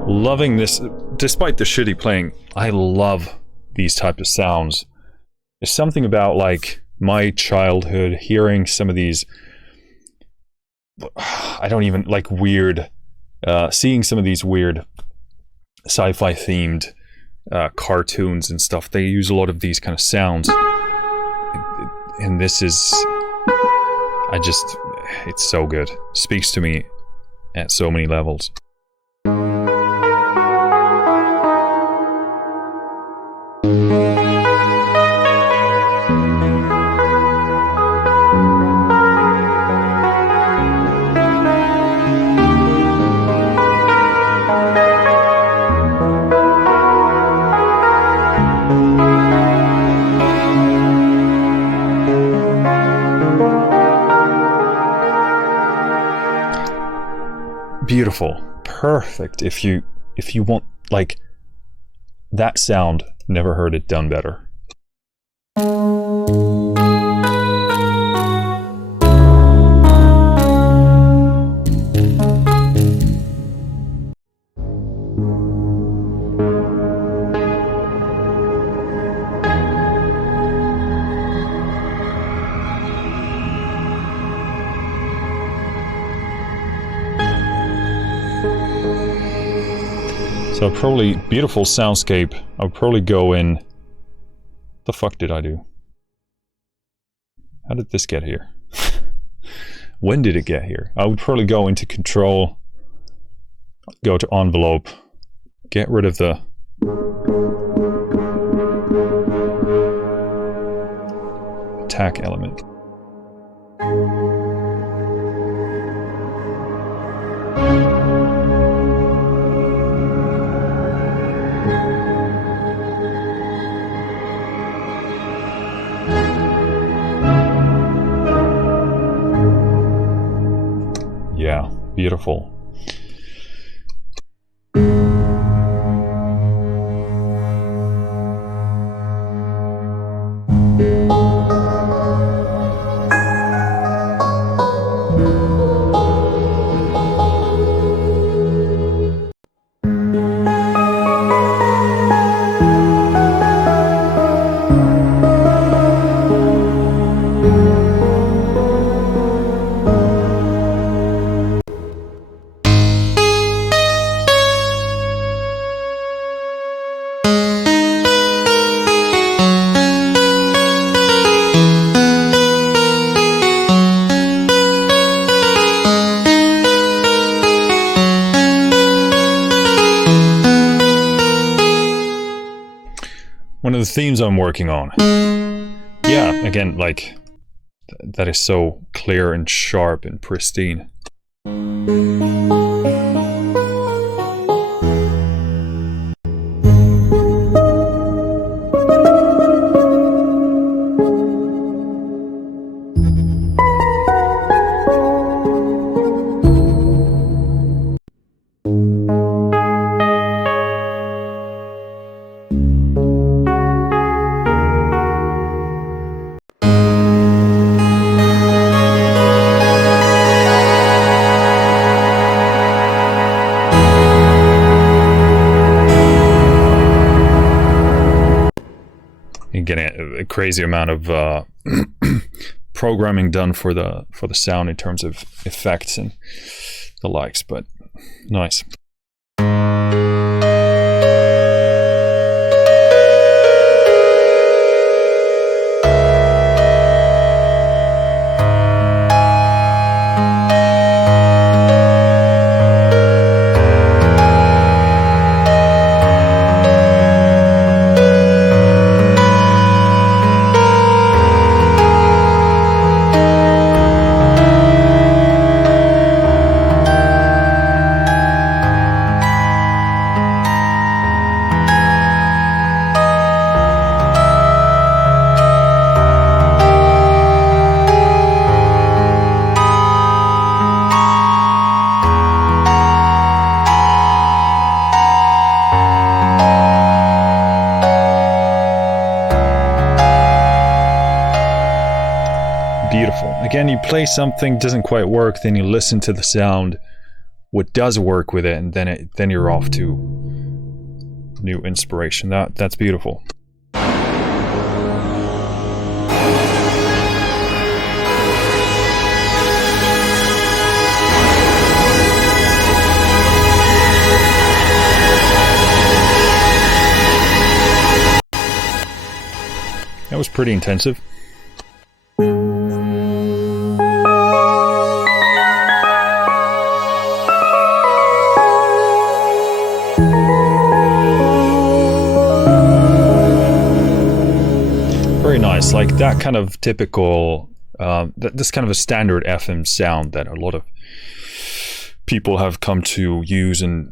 Loving this, despite the shitty playing, I love these type of sounds. There's something about like my childhood, hearing some of these, I don't even like weird, seeing some of these weird sci-fi themed cartoons and stuff. They use a lot of these kind of sounds, and this is, it's so good. Speaks to me at so many levels. Beautiful, perfect. If you want like that sound, never heard it done better. So probably beautiful soundscape. I would probably go in. The fuck did I do? How did this get here? When did it get here? I would probably go into control, go to envelope, get rid of the attack element. Yeah, beautiful. One of the themes I'm working on. Yeah, again, like, that is so clear and sharp and pristine. crazy amount of programming done for the sound in terms of effects and the likes, but nice. Beautiful. Again, you play something, doesn't quite work, then you listen to the sound, what does work with it, and then you're off to new inspiration. That's beautiful. That was pretty intensive. Very nice, like that kind of typical, that's kind of a standard FM sound that a lot of people have come to use and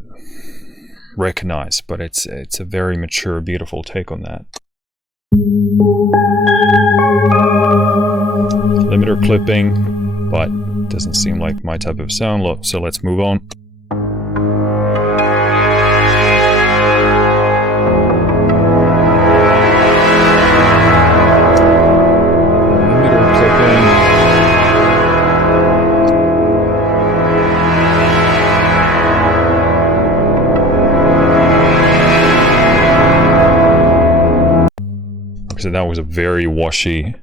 recognize, but it's a very mature, beautiful take on that. Limiter clipping, but doesn't seem like my type of sound, so let's move on. Limiter clipping. So that was a very washy,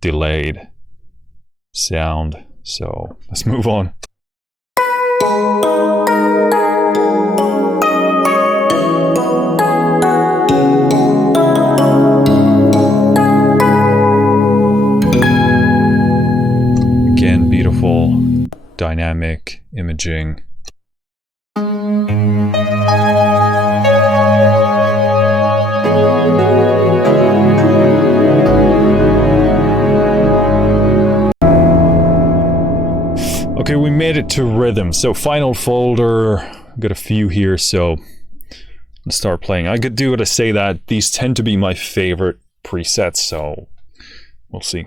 delayed sound. So let's move on. Again, beautiful, dynamic imaging. Okay, we made it to rhythm. So final folder, got a few here, so let's start playing. I could do what I say that these tend to be my favorite presets, so we'll see.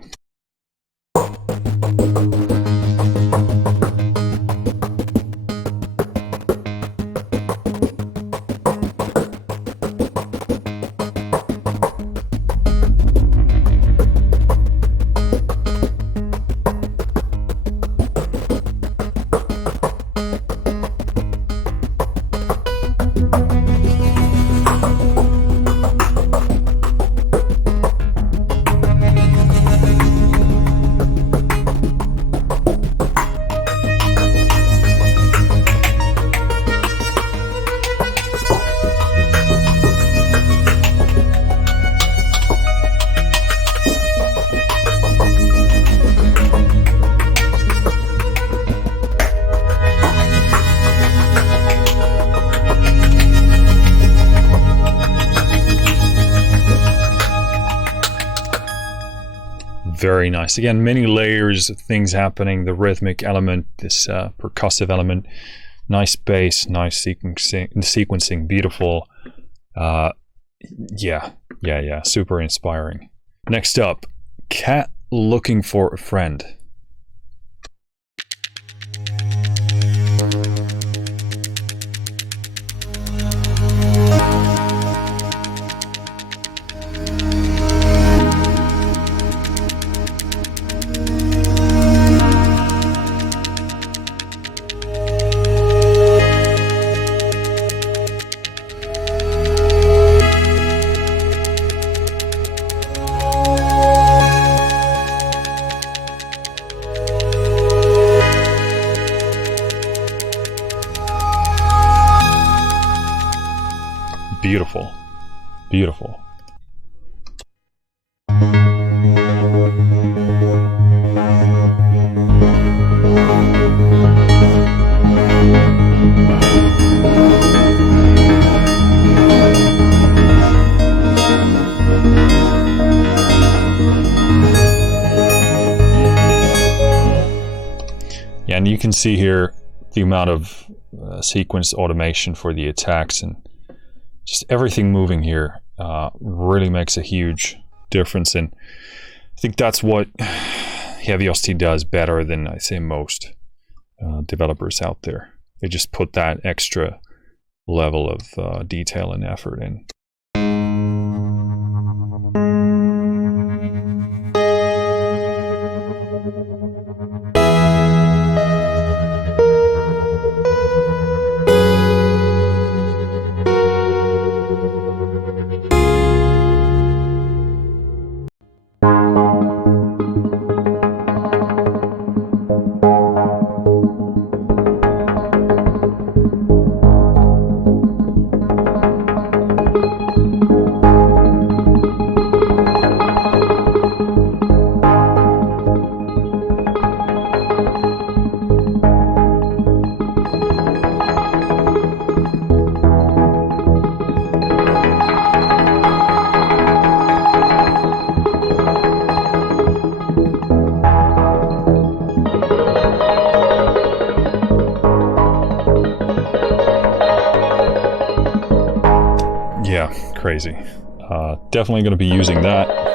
Very nice. Again, many layers of things happening. The rhythmic element, this percussive element, nice bass, nice sequencing, beautiful. Yeah, super inspiring. Next up, Cat Looking for a Friend. beautiful. Beautiful. Yeah, and you can see here the amount of sequence automation for the attacks, and just everything moving here really makes a huge difference. And I think that's what Heavyocity does better than, I say, most developers out there. They just put that extra level of detail and effort in. Yeah, crazy. Definitely going to be using that.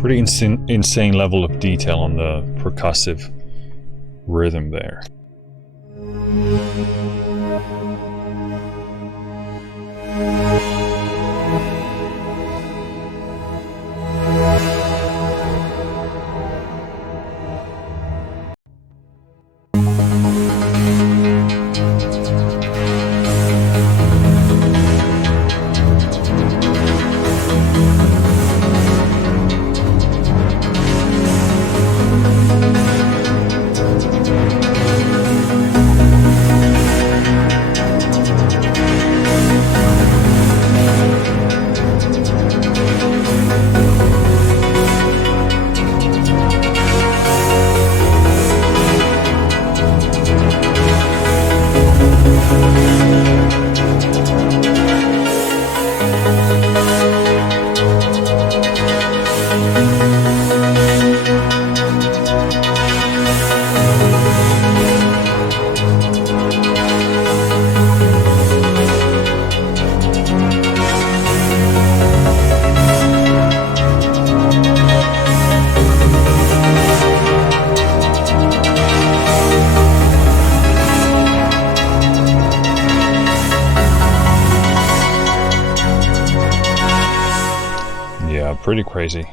Pretty insane level of detail on the percussive rhythm there. pretty crazy.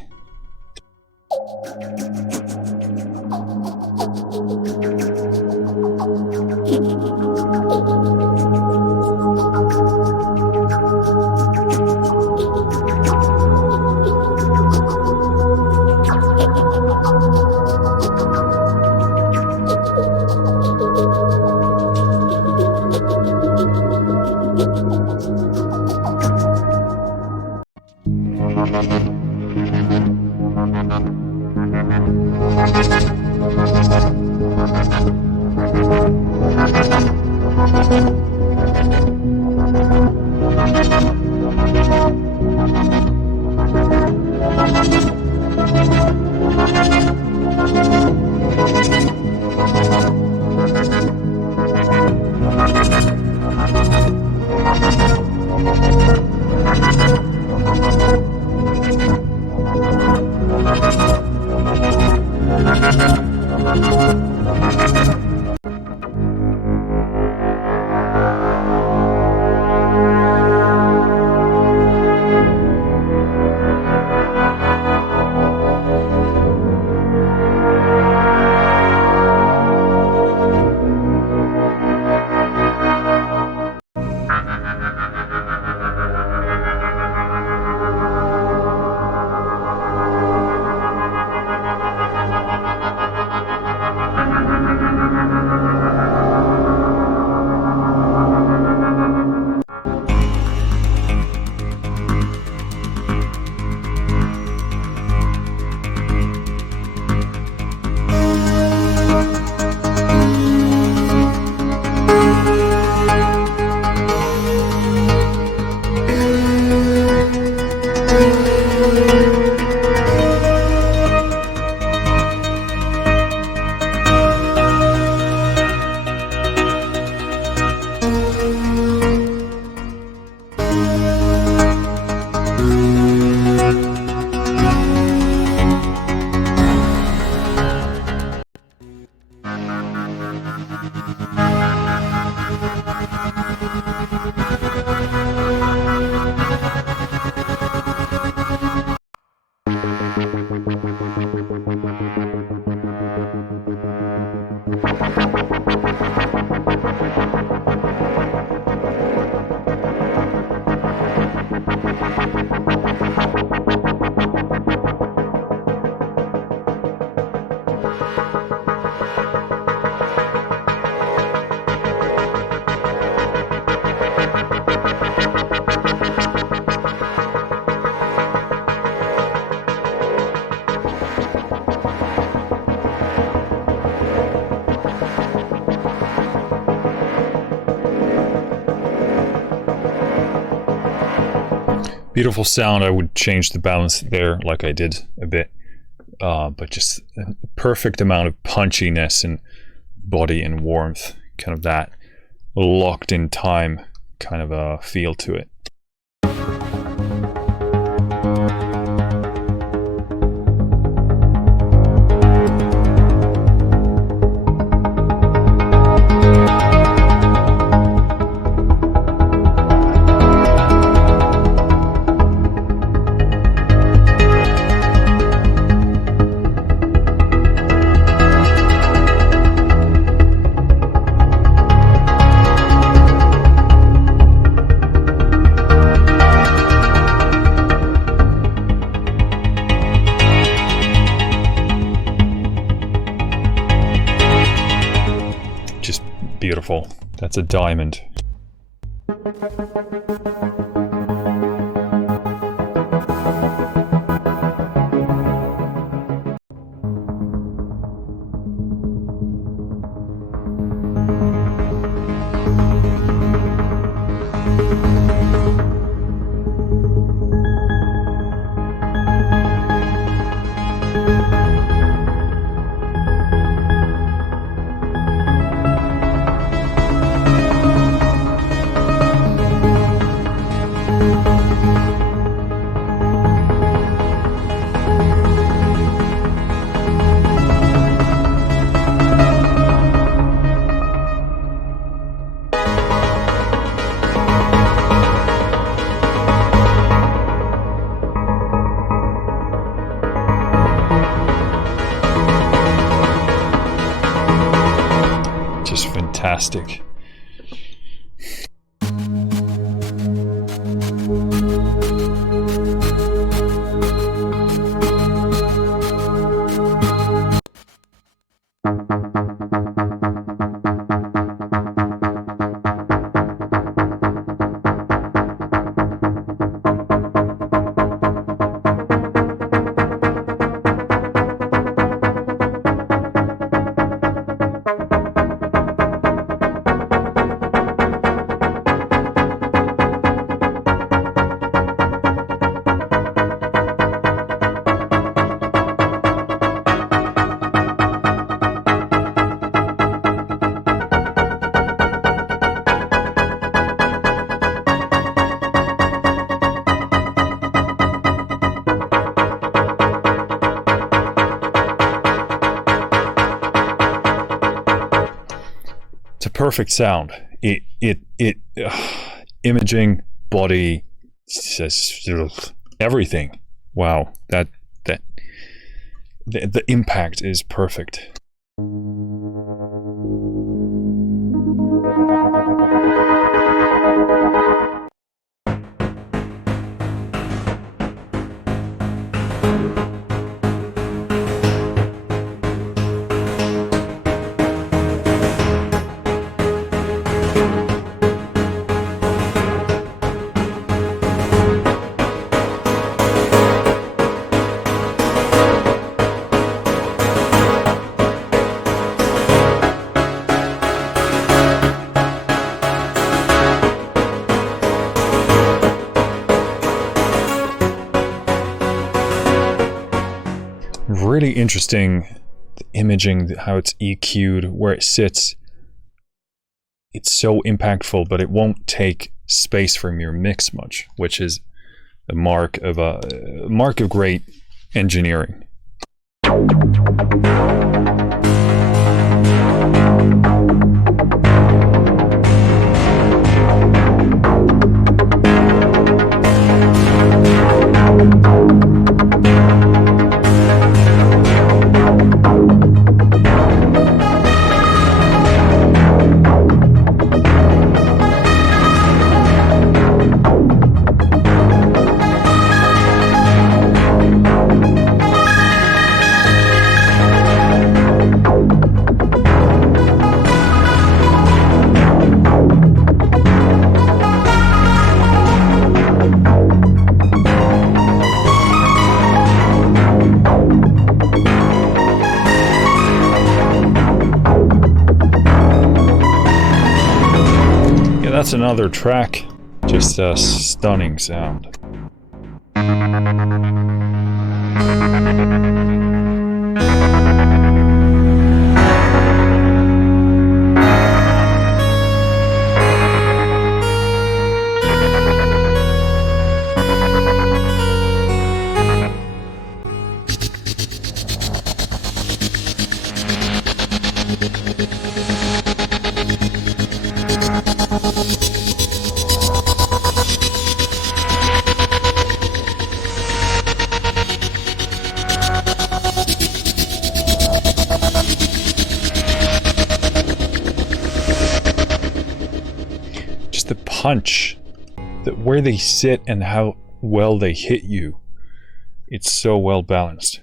Beautiful sound. I would change the balance there like I did a bit, but just a perfect amount of punchiness and body and warmth, kind of that locked in time kind of a feel to it. Beautiful. That's a diamond. just fantastic. Perfect sound. Imaging, body, everything. Wow, the impact is perfect. Really interesting, the imaging, how it's EQ'd, where it sits. It's so impactful, but it won't take space from your mix much, which is a mark of great engineering. That's another track, just a stunning sound. The punch, where they sit and how well they hit you, it's so well balanced.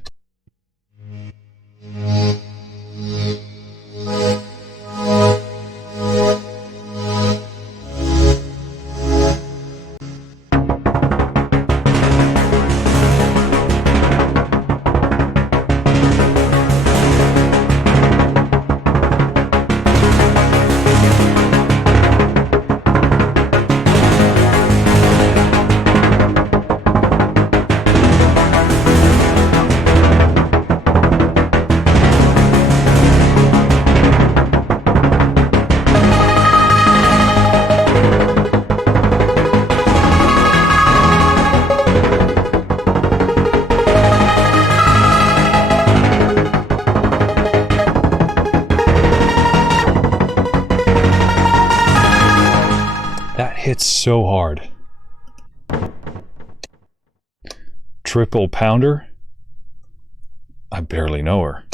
Hits so hard. Triple pounder? I barely know her.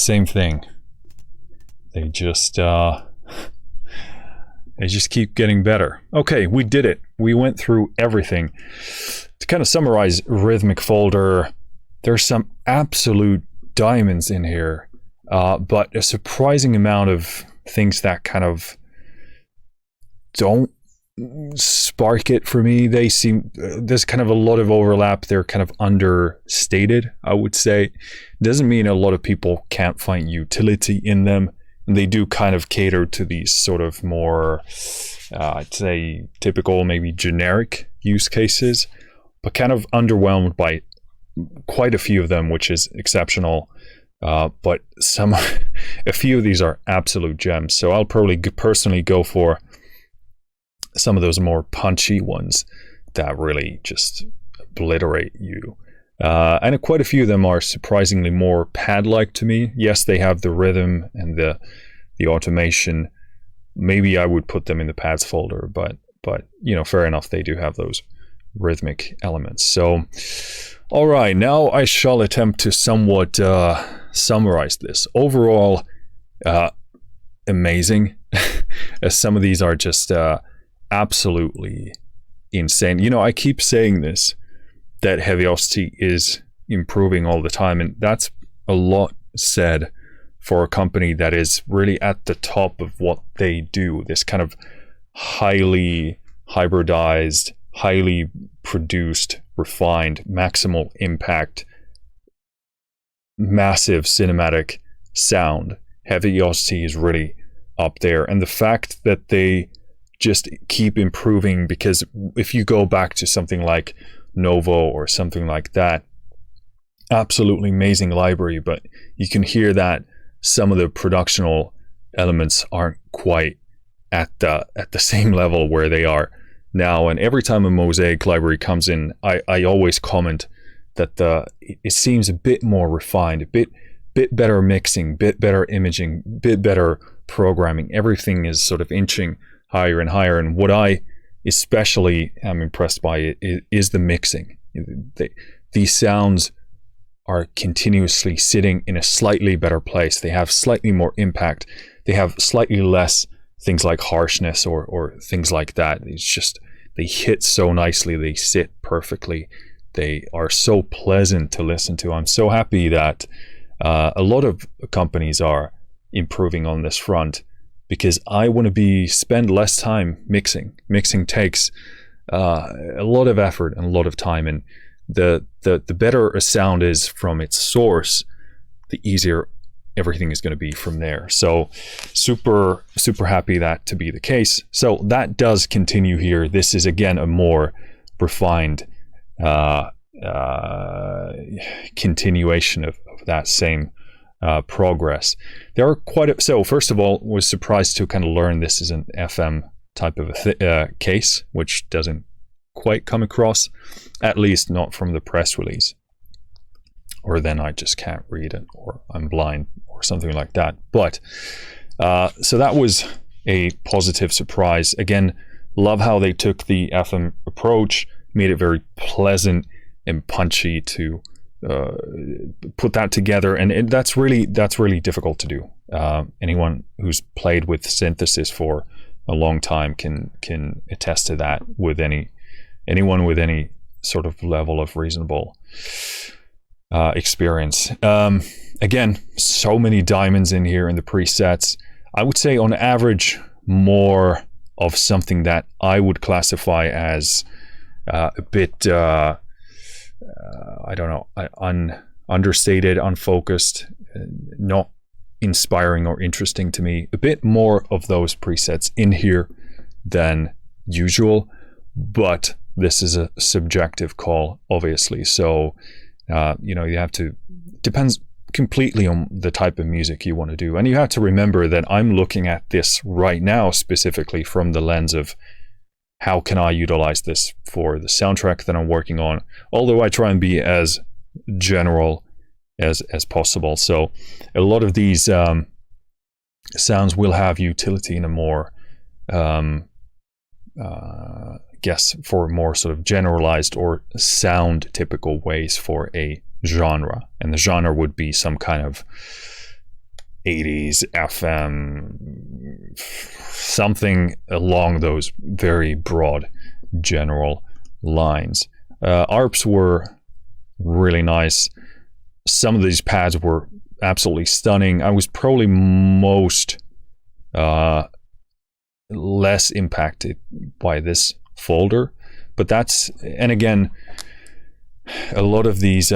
same thing. They just keep getting better. Okay, we did it. We went through everything. To kind of summarize Rhythmic folder, there's some absolute diamonds in here, but a surprising amount of things that kind of don't spark it for me. They seem, there's kind of a lot of overlap. They're kind of understated, I would say. Doesn't mean a lot of people can't find utility in them. And they do kind of cater to these sort of more, I'd say, typical, maybe generic use cases, but kind of underwhelmed by quite a few of them, which is exceptional. But a few of these are absolute gems. So I'll probably personally go for some of those more punchy ones that really just obliterate you. And quite a few of them are surprisingly more pad-like to me. Yes, they have the rhythm and the automation. Maybe I would put them in the pads folder, but you know, fair enough, they do have those rhythmic elements. So, all right, now I shall attempt to somewhat summarize this. Overall, amazing. As some of these are just absolutely insane. You know, I keep saying this, that Heavyocity is improving all the time, and that's a lot said for a company that is really at the top of what they do. This kind of highly hybridized, highly produced, refined, maximal impact, massive cinematic sound. Heavyocity is really up there, and the fact that they just keep improving, because if you go back to something like Novo or something like that, absolutely amazing library, but you can hear that some of the productional elements aren't quite at the same level where they are now. And every time a Mosaic library comes in, I always comment that it seems a bit more refined, a bit better mixing, bit better imaging, bit better programming. Everything is sort of inching higher and higher. And what I especially am impressed by is the mixing. These sounds are continuously sitting in a slightly better place. They have slightly more impact. They have slightly less things like harshness or things like that. It's just, they hit so nicely. They sit perfectly. They are so pleasant to listen to. I'm so happy that a lot of companies are improving on this front, because I want to spend less time mixing. Mixing takes a lot of effort and a lot of time, and the better a sound is from its source, the easier everything is going to be from there. So super happy that to be the case. So that does continue here. This is again a more refined continuation of that same progress. There are so first of all, was surprised to kind of learn this is an FM type of a case, which doesn't quite come across, at least not from the press release, or then I just can't read it, or I'm blind or something like that. But so that was a positive surprise. Again, love how they took the FM approach, made it very pleasant and punchy to put that together, and that's really difficult to do. Anyone who's played with synthesis for a long time can attest to that. With anyone with any sort of level of reasonable experience. Again, so many diamonds in here in the presets. I would say on average more of something that I would classify as a bit I don't know, understated, unfocused, not inspiring or interesting to me. A bit more of those presets in here than usual, but this is a subjective call, obviously. So, you know, you have to, depends completely on the type of music you want to do. And you have to remember that I'm looking at this right now specifically from the lens of how can I utilize this for the soundtrack that I'm working on, although I try and be as general as possible. So a lot of these sounds will have utility in a more guess for more sort of generalized or sound typical ways for a genre, and the genre would be some kind of 80s FM, something along those very broad general lines. ARPs were really nice. Some of these pads were absolutely stunning. I was probably most less impacted by this folder, but that's, and again, a lot of these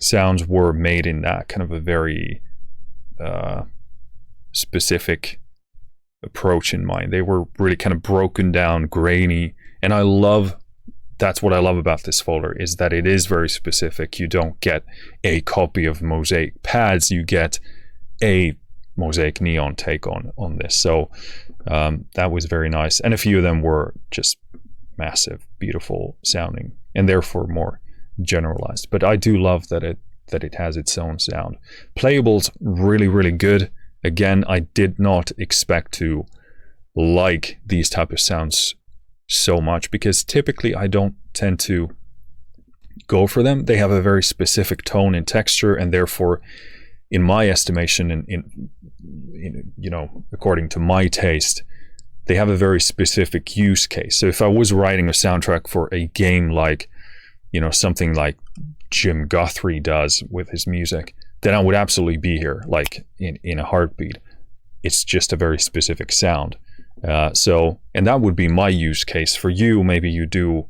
sounds were made in that kind of a very specific approach in mind. They were really kind of broken down, grainy, and that's what I love about this folder, is that it is very specific. You don't get a copy of Mosaic pads, you get a Mosaic Neon take on this. So that was very nice, and a few of them were just massive, beautiful sounding, and therefore more generalized. But I do love that it has its own sound. Playable's really, really good. Again, I did not expect to like these type of sounds so much, because typically I don't tend to go for them. They have a very specific tone and texture, and therefore, in my estimation, in you know, according to my taste, they have a very specific use case. So if I was writing a soundtrack for a game like, you know, something like Jim Guthrie does with his music, then I would absolutely be here, like in a heartbeat. It's just a very specific sound. So, and that would be my use case. For you, maybe you do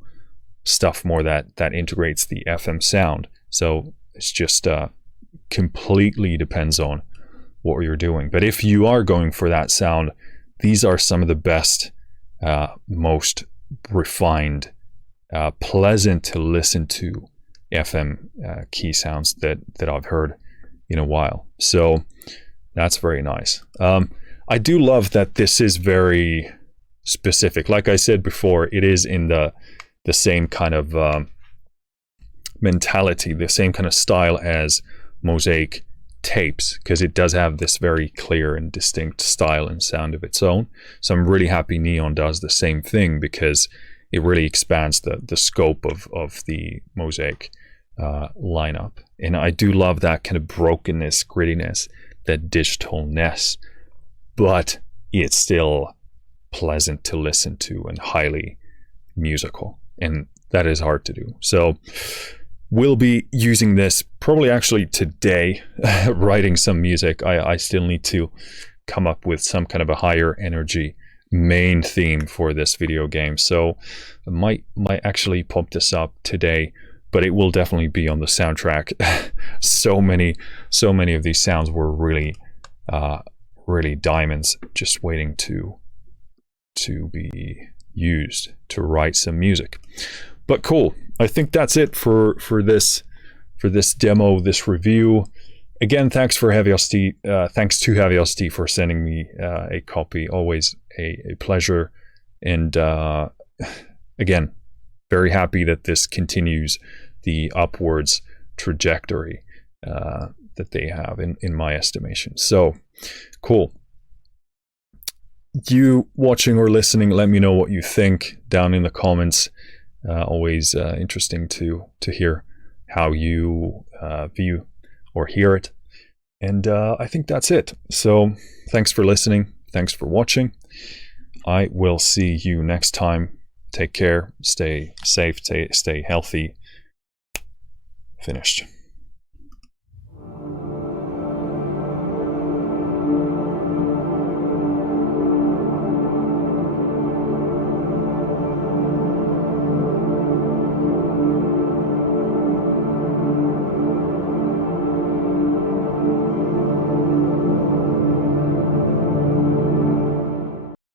stuff more that integrates the FM sound. So it's just completely depends on what you're doing. But if you are going for that sound, these are some of the best, most refined, pleasant to listen to FM key sounds that I've heard in a while. So that's very nice. I do love that this is very specific. Like I said before, it is in the same kind of mentality, the same kind of style as Mosaic tapes, because it does have this very clear and distinct style and sound of its own. So I'm really happy Neon does the same thing, because it really expands the scope of the Mosaic lineup. And I do love that kind of brokenness, grittiness, that digitalness, but it's still pleasant to listen to and highly musical, and that is hard to do. So we'll be using this probably actually today, writing some music. I still need to come up with some kind of a higher energy main theme for this video game, so I might actually pump this up today, but it will definitely be on the soundtrack. so many of these sounds were really really diamonds, just waiting to be used to write some music. But cool, I think that's it for this demo, this review. Again, thanks for Heavyocity. Thanks to Heavyocity for sending me a copy. Always a pleasure. And again, very happy that this continues the upwards trajectory that they have in my estimation. So cool. You watching or listening, let me know what you think down in the comments. Always interesting to hear how you view or hear it. And I think that's it. So thanks for listening. Thanks for watching. I will see you next time. Take care. Stay safe. Stay healthy. Finished.